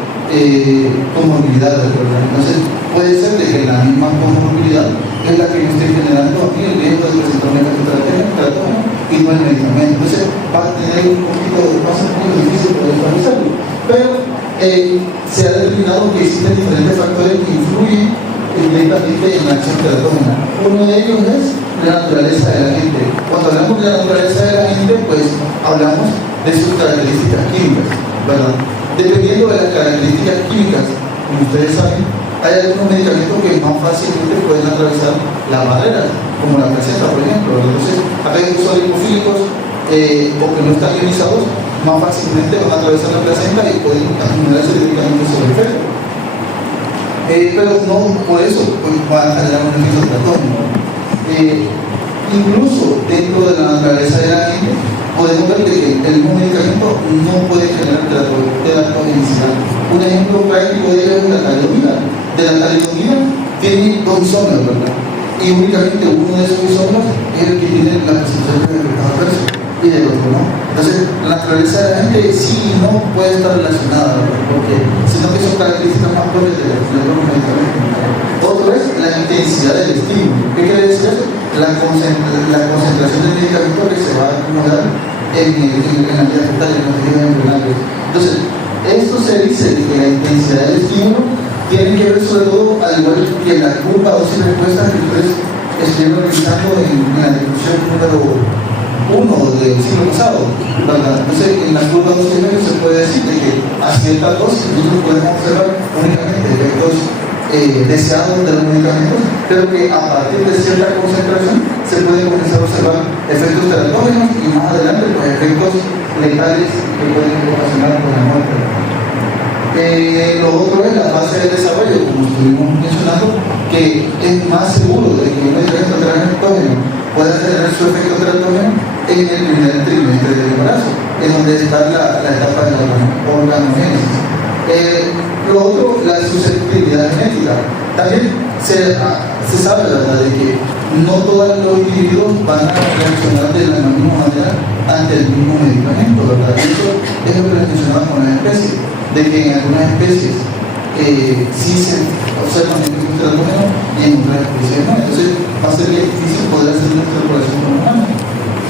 comorbilidades, ¿verdad? Entonces, puede ser de que la misma comorbilidad es la que me esté generando a mí el riesgo de presentar un efecto teratógeno y no el medicamento. Entonces, va a tener un poquito difícil poder establecerlo. Pero se ha determinado que existen diferentes factores que influyen directamente en la acción teratógena. Uno de ellos es la naturaleza de la gente. Cuando hablamos de la naturaleza de la gente, pues hablamos de sus características químicas, ¿verdad? Dependiendo de las características químicas, como ustedes saben, hay algunos medicamentos que más fácilmente pueden atravesar las barreras, como la placenta, por ejemplo. Entonces, aquellos que son lipofílicos o que no están ionizados, más fácilmente van a atravesar la placenta y pueden acumularse directamente sobre el feto. Pero no por eso pues, van a generar un efecto teratógeno. Incluso dentro de la naturaleza de la gente, podemos ver que el mismo medicamento no puede generar teratogenicidad. Un ejemplo práctico de ello es la talidomida. De la talidomida tiene dos isómeros, ¿verdad? Y únicamente uno de esos isómeros es el que tiene la presentación del efecto adverso y del otro no. Entonces, la naturaleza de la gente sí no puede estar relacionada, ¿verdad? Porque sino que son características más propias de los medicamentos. Otro es la intensidad del estímulo. ¿Qué quiere decir eso? La concentración del medicamento que se va a acumular en la vida fetal, en los tejidos embrionarios. Entonces, esto se dice que la intensidad del estímulo tiene que ver sobre todo, al igual que la curva dosis-respuesta que ustedes estuvieron revisando en la discusión número 1 del siglo pasado, ¿verdad? Entonces, en la curva dosis-respuesta se puede decir de que a cierta dosis nosotros podemos observar únicamente efectos deseados de los medicamentos, pero que a partir de cierta concentración se puede comenzar a observar efectos teratógenos y más adelante pues, efectos letales que pueden ocasionar con la muerte. Lo otro es la fase de desarrollo, como estuvimos mencionando, que es más seguro de que un medicamento teratógeno pueda generar su efecto teratógeno en el primer trimestre del embarazo, en donde está la etapa de la organogénesis. Lo otro, la susceptibilidad genética. También se sabe, ¿verdad?, de que no todos los individuos van a reaccionar de la misma manera ante el mismo medicamento, ¿verdad? Eso es lo que les mencionaba con las especies, de que en algunas especies sí se observan efectos teratógenos y en otras especies no. Entonces va a ser difícil poder hacer una extrapolación con humanos.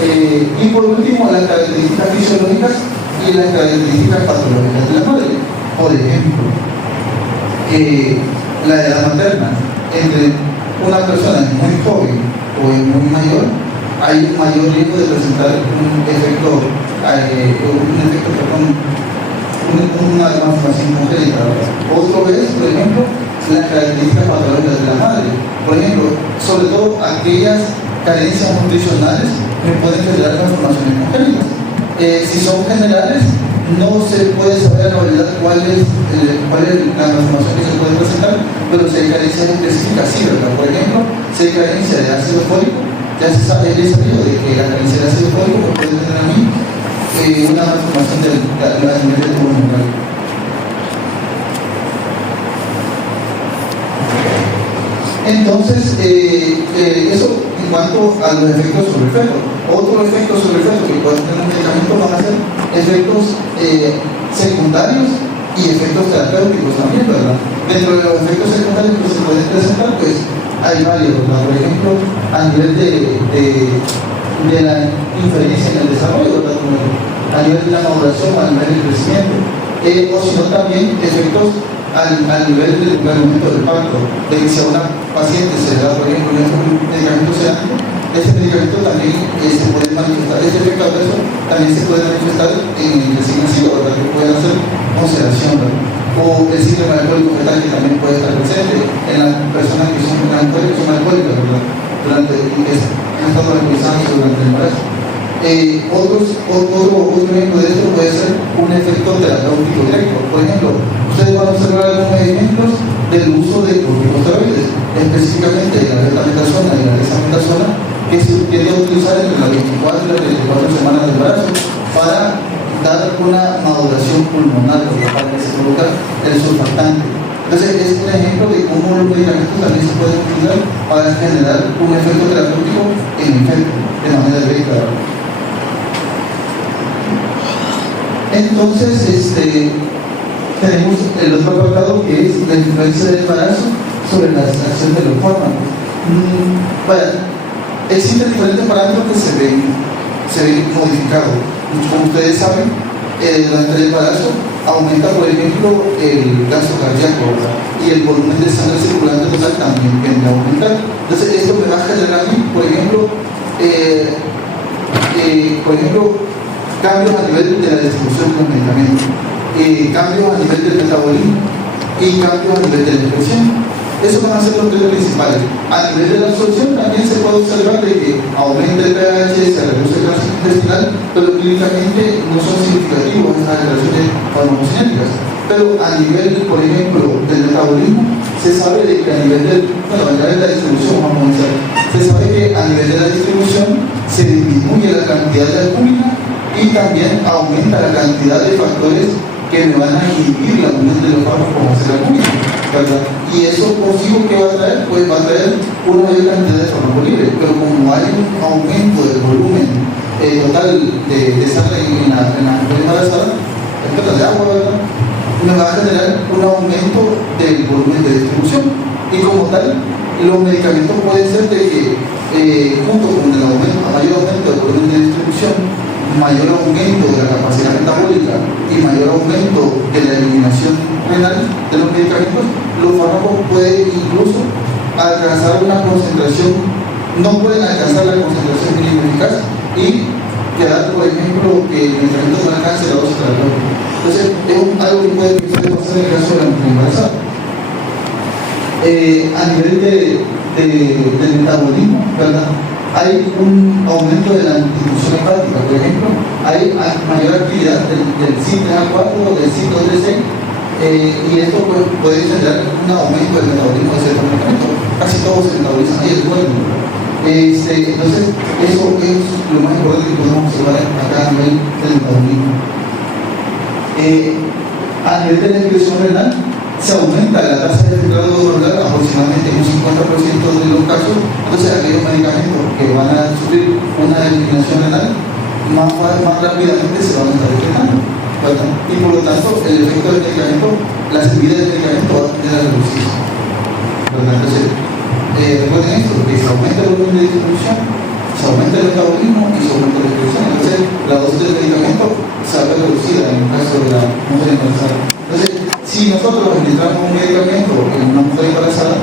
Y por último, las características fisiológicas y las características patológicas de la madre. Por ejemplo, la edad materna. Entre una persona muy joven o muy mayor, hay un mayor riesgo de presentar un efecto, una malformación congénita. Otro es, por ejemplo, las características patológicas de la madre. Por ejemplo, sobre todo aquellas carencias nutricionales que pueden generar malformaciones congénitas. Si son generales, no se puede saber en realidad cuál es la malformación que se puede presentar, pero si hay carencias específicas, sí, ¿verdad? Por ejemplo, si hay carencia de ácido fólico, ya se sabe, he sabido de que la carencia de ácido fólico puede tener a mí una malformación de la nivel del tubo neural. Entonces, eso en cuanto a los efectos sobre el feto. Otros efectos sobre el feto que pueden tener un medicamento van a ser efectos secundarios y efectos terapéuticos también, ¿verdad? Dentro de los efectos secundarios que se pueden presentar, pues hay varios, ¿verdad? Por ejemplo, a nivel de la inferencia en el desarrollo, ¿verdad? A nivel de la maduración, a nivel del crecimiento, o sino también efectos al nivel del momento del parto, de que si a una paciente se le da, por ejemplo, un medicamento sedante, ese medicamento también se puede manifestar, ese efecto adverso también se puede manifestar en el recién nacido, ¿verdad? Que puede hacer consideración, ¿verdad? O el síndrome alcohólico fetal, que también puede estar presente en las personas que son alcohólicas, ¿verdad? Durante que han estado alcoholizadas durante el embarazo. Otro ejemplo de esto puede ser un efecto terapéutico directo. Por ejemplo, ustedes van a observar algunos ejemplos del uso de corticosteroides, específicamente de la betametasona y la dexametasona, que se tiende a utilizar entre las 24 y las 34 semanas de embarazo para dar una maduración pulmonar, para que se coloca el surfactante. Entonces, es un ejemplo de cómo los medicamentos también se pueden utilizar para generar un efecto terapéutico en el feto, de manera directa. Entonces, tenemos el otro apartado, que es la influencia del embarazo sobre la acción de los fármacos. Existen diferentes parámetros que se ven modificados. Como ustedes saben, durante el embarazo aumenta, por ejemplo, el gasto cardíaco, ¿verdad? Y el volumen de sangre circulante total también tiende a aumentar. Entonces, esto me va a generar a mí, por ejemplo, cambios a nivel de la distribución de los medicamentos, cambios a nivel del metabolismo y cambios a nivel de la expresión. Esos van a ser los tres principales. A nivel de la absorción también se puede observar de que aumenta el pH, se reduce el gasto intestinal, pero clínicamente no son significativos estas alteraciones farmacocinéticas. Pero a nivel, por ejemplo, del metabolismo, se sabe de que a nivel de la distribución, vamos a decir, se sabe que a nivel de la distribución se disminuye la cantidad de albúmina y también aumenta la cantidad de factores que me van a inhibir la unión de los fármacos como hacer albúmina, ¿verdad? Y eso consigo que va a traer, pues va a traer una mayor cantidad de fármaco libre, pero como hay un aumento del volumen total de sangre en la mujer embarazada, en total de agua, ¿verdad? Me va a generar un aumento del volumen de distribución, y como tal, los medicamentos pueden ser de que junto con el aumento, mayor aumento del volumen de distribución, mayor aumento de la capacidad metabólica y mayor aumento de la eliminación renal de los medicamentos, los fármacos pueden incluso alcanzar una concentración, no pueden alcanzar la concentración mínima eficaz y quedar, por ejemplo, que el medicamento no alcance la dosis terapéutica. Entonces, es algo que puede pasar en el caso de la mujer embarazada. A nivel del metabolismo, ¿verdad? Hay un aumento de la distribución hepática, por ejemplo, hay mayor actividad del CYP3A4 o del CYP3A6, y esto puede generar un aumento del metabolismo de ciertos medicamentos. Casi todos se metabolizan ahí, es bueno. Entonces, eso es lo más importante que podemos observar acá a nivel del metabolismo. A nivel de la excreción renal, se aumenta la tasa de filtrado glomerular aproximadamente en un 50% de los casos. Entonces, aquellos medicamentos que van a sufrir una eliminación renal más rápidamente se van a estar eliminando, ¿verdad? Y por lo tanto, el efecto del medicamento, la servida del medicamento va a tener a reducirse, ¿verdad? Entonces, recuerden esto, que se aumenta el volumen de distribución, se aumenta el metabolismo y se aumenta la distribución. Entonces, la dosis del medicamento se va a reducida en el caso de la mujer embarazada. Entonces, si nosotros administramos un medicamento en una mujer embarazada,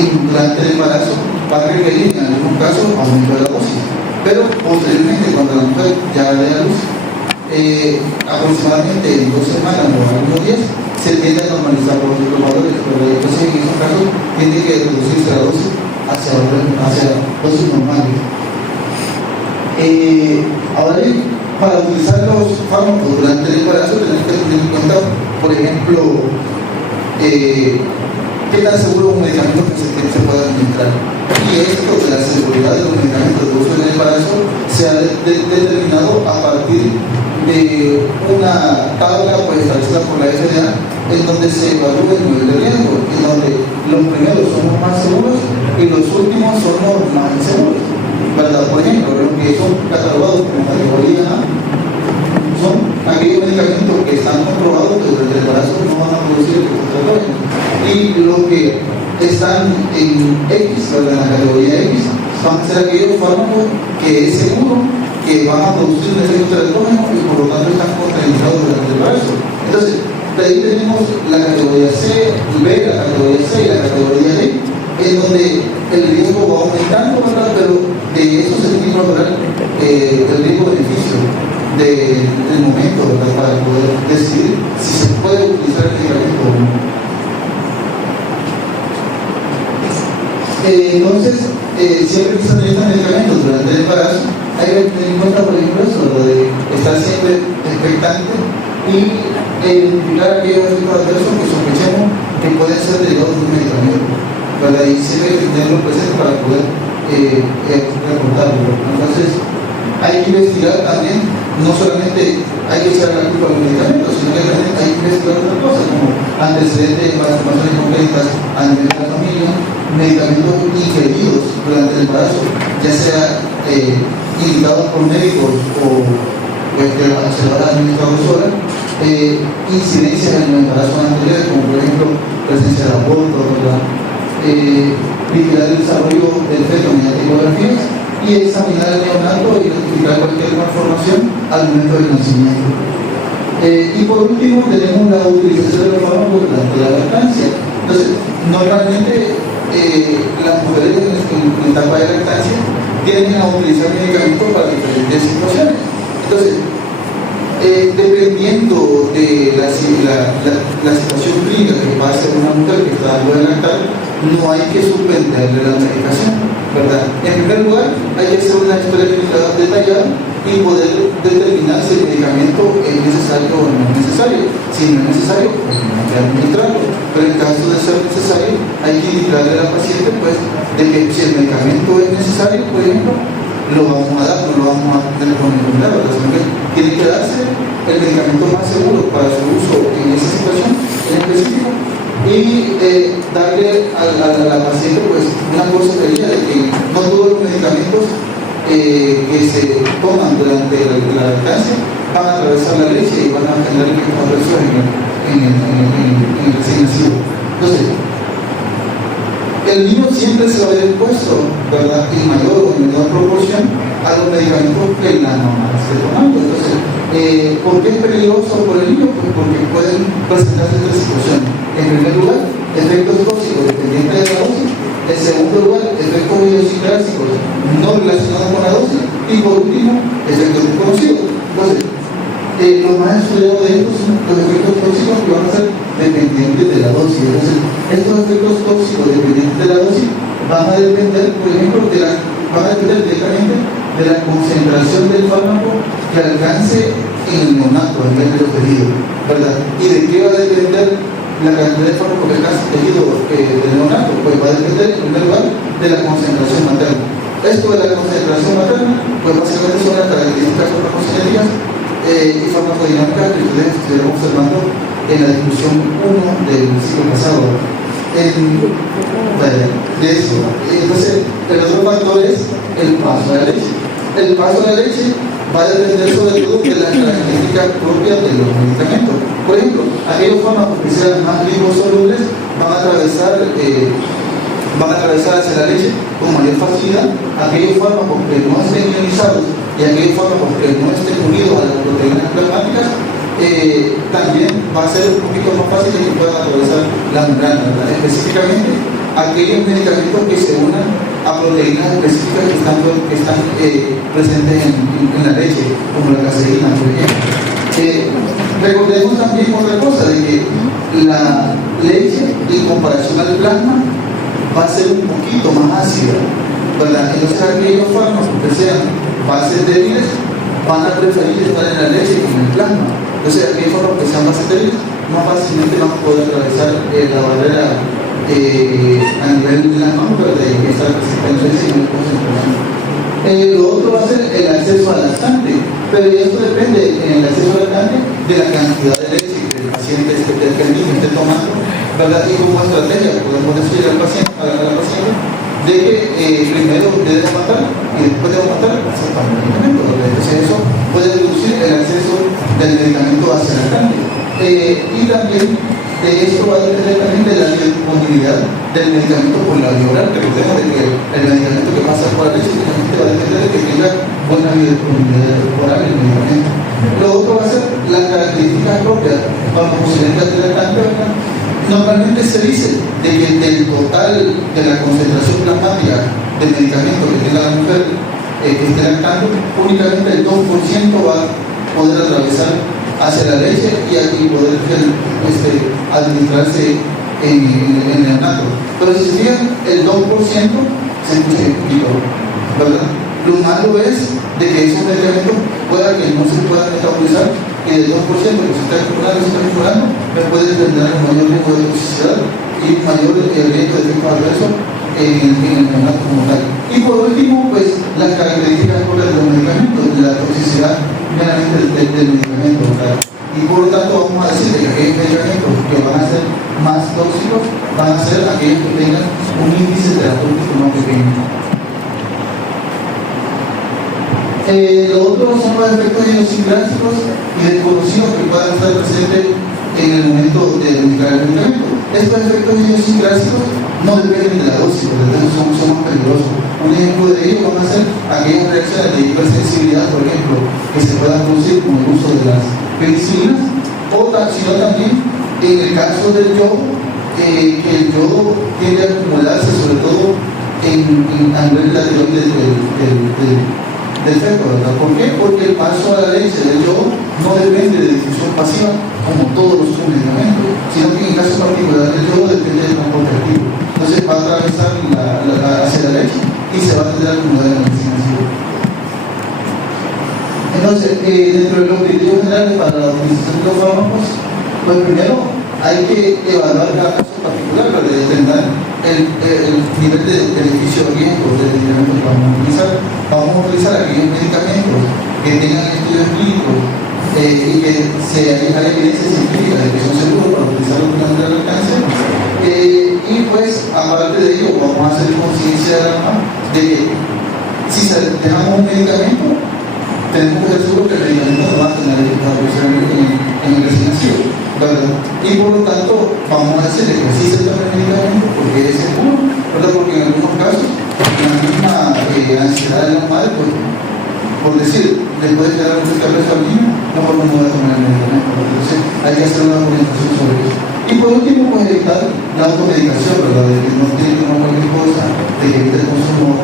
durante el embarazo va a requerir en algunos casos aumento de la dosis, pero posteriormente, cuando la mujer ya dé a luz, aproximadamente en 2 semanas o algunos días, se tiende a normalizar los valores, pero entonces en esos casos tiene que reducirse la dosis hacia dosis normales. Ahora bien, para utilizar los fármacos durante el embarazo tenemos que tener en cuenta, por ejemplo, qué tan seguro un medicamento que se pueda administrar. Y esto de la seguridad de los medicamentos de uso en el embarazo se ha determinado a partir de una tabla pues, establecida por la FDA, en donde se evalúa el nivel de riesgo, en donde los primeros son los más seguros y los últimos son los más inseguros, ¿verdad? Por ejemplo, los que son catalogados como categoría A son aquellos medicamentos que están comprobados que durante el embarazo no van a producir efectos terapéuticos. Y los que están en X, ¿verdad? En la categoría X, van a ser aquellos fármacos que es seguro que van a producir un efecto terapéutico y por lo tanto están contraindicados durante el embarazo. Entonces, de ahí tenemos la categoría C, B, la categoría C y la categoría D, en donde el riesgo va aumentando, ¿verdad? Pero de eso se tiene que valorar el riesgo-beneficio del momento, ¿verdad? Para poder decidir si se puede utilizar el medicamento o no. Entonces, siempre que se necesitan medicamentos durante el embarazo, hay que tener en cuenta, por ejemplo, eso, lo de estar siempre expectante y identificar aquellos efectos adversos que sospechemos que pueden ser derivados de un medicamento, ¿verdad? Y siempre hay que tenerlo presente para poder reportarlo. Entonces, hay que investigar también, no solamente hay que echar la culpa a los medicamentos, sino que también hay que investigar otras cosas, como antecedentes de malformaciones congénitas a nivel de la familia, medicamentos ingeridos durante el embarazo, ya sea indicados por médicos o que se lo habrá administrado sola, incidencias en el embarazo anterior, como por ejemplo presencia de aborto, vigilar el desarrollo del feto mediante ecografías y examinar el neonato y identificar cualquier malformación al momento del nacimiento. Y por último tenemos la utilización de los fármacos durante la lactancia. Entonces, normalmente las mujeres en etapa de lactancia tienden a utilizar medicamentos para diferentes situaciones. Entonces, dependiendo de la situación clínica que pase una mujer que está dando de lactar, no hay que suspenderle la medicación, ¿verdad? En primer lugar, hay que hacer una historia clínica detallada y poder determinar si el medicamento es necesario o no es necesario. Si no es necesario, pues no hay que administrarlo. Pero en caso de ser necesario, hay que indicarle a la paciente, pues, de que si el medicamento es necesario, por ejemplo, lo vamos a dar, no lo vamos a tener con enfermedad, ¿verdad? Sino que tiene que darse el medicamento más seguro para su uso en esa situación en específico y darle a la paciente, pues, una cosa sería de que no todos los medicamentos que se toman durante la lactancia van a atravesar la leche y van a generar efectos adversos en el recién nacido. Entonces, el niño siempre se va a ver expuesto, ¿verdad?, en mayor o menor proporción a los medicamentos que la mamá esté tomando. Entonces, ¿por qué es peligroso por el niño? Pues porque pueden presentarse tres situaciones. En primer lugar, efectos tóxicos dependientes de la dosis. En segundo lugar, efectos idiosincrásicos no relacionados con la dosis. Y por último, efectos desconocidos. Entonces, lo más estudiado de estos son los efectos tóxicos que van a ser dependientes de la dosis. Entonces, estos efectos tóxicos dependientes de la dosis van a depender, por ejemplo, van a depender directamente de la concentración del fármaco que alcance en el neonato, en el tejido, ¿verdad? ¿Y de qué va a depender la cantidad de fármaco que alcance el tejido del neonato? Pues va a depender, en primer lugar, de la concentración materna. Esto de la concentración materna, pues básicamente son las características farmacocinéticas y farmacodinámicas que ustedes estuvieron observando en la discusión 1 del ciclo pasado. De eso. Entonces, el otro factor es el paso de la leche. El paso de la leche va a depender sobre todo de las características propias de los medicamentos. Por ejemplo, aquellos fármacos que sean más liposolubles van a atravesar hacia la leche con mayor facilidad. Aquellos fármacos que no estén ionizados y aquellos fármacos que no estén unidos a las proteínas plasmáticas, también va a ser un poquito más fácil de que puedan atravesar la membrana, ¿verdad? Específicamente aquellos medicamentos que se unan a proteínas específicas que están presentes en la leche, como la caseína, por ejemplo. Recordemos también otra cosa, de que la leche, en comparación al plasma, va a ser un poquito más ácida, ¿verdad? Entonces aquellos fármacos que sean bases débiles van a preferir estar en la leche que en el plasma. Entonces aquellos fármacos que sean bases débiles más fácilmente van a poder atravesar la barrera a nivel de las manos, ¿verdad? Y estar presentes en el concentración. Lo otro va a ser el acceso al lactante, pero esto depende en el acceso al lactante de la cantidad de leche que el paciente que el niño esté tomando, ¿verdad? Y como estrategia podemos decir al paciente, a la paciente, de que primero debe matar y después de matar se toma el medicamento, ¿verdad? Entonces eso puede reducir el acceso del medicamento hacia el cáncer. Y también esto va a depender también de la disponibilidad del medicamento por la vía oral. Recordemos de que el medicamento que pasa por la leche va a depender de que tenga buena disponibilidad oral el medicamento. Lo otro va a ser las características propias cuando se entra de la cáncer. Normalmente se dice de que del total de la concentración plasmática del medicamento que tenga la mujer que esté lactando, únicamente el 2% va a poder atravesar hacia la leche y poder administrarse en el neonato. Pero si se fijan, el 2% se escucha bien poquito, ¿verdad? Lo malo es de que esos medicamentos pueda que no se puedan metabolizar, que del 2% que se está acumulando, me puede tener un mayor riesgo de toxicidad y mayor riesgo de efecto adverso en el neonato como tal. Y por último, pues las características propias de los medicamentos, la toxicidad meramente del medicamento, ¿verdad? Y por lo tanto vamos a decir que aquellos medicamentos que van a ser más tóxicos van a ser aquellos que tengan un índice terapéutico más pequeño. Lo otro son los efectos idiosincráticos y desconocidos que puedan estar presentes en el momento de administrar el medicamento. Estos efectos idiosincráticos no dependen de la dosis, por lo tanto son más peligrosos. Un ejemplo de ello van a ser aquellas reacciones de hipersensibilidad, por ejemplo, que se puedan producir con el uso de las penicilinas, sino también en el caso del yodo, que el yodo tiende a acumularse sobre todo a nivel lateral del feto, ¿verdad? ¿Por qué? Porque el paso a la leche del yodo no depende de difusión pasiva como todos los medicamentos, sino que en el caso particular del yodo depende del transporte activo. Entonces va a atravesar hacia la leche y se va a tener acumulada en la medicina. Entonces, dentro de los criterios generales para la utilización de los fármacos, pues primero hay que evaluar cada caso particular para determinar el nivel de beneficio o riesgo del medicamento que vamos a utilizar. Vamos a utilizar aquellos medicamentos que tengan estudios clínicos y que se haya evidencia científica de que son seguros para utilizarlos durante el cáncer. Y pues, aparte de ello, vamos a hacer conciencia de la mamá de que si dejamos un medicamento, tenemos que ser seguros que el medicamento no va a tener efectos en el recién nacido, ¿verdad? Y por lo tanto, vamos a decirle que sí se tome el medicamento porque es seguro, ¿verdad? Porque en algunos casos, la misma ansiedad de la madre, pues, por decir, después de quedar un descargo al niño, no podemos tomar el medicamento. Entonces, hay que hacer una orientación sobre eso. Y por último, pues evitar la automedicación, ¿verdad? De que no tiene que tomar cualquier cosa, de que evite el consumo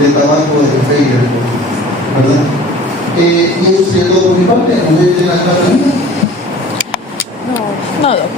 de tabaco, de café y de alcohol, ¿verdad? Y eso sería todo por mi parte. ¿No sé si tienen alguna pregunta? No, Doc.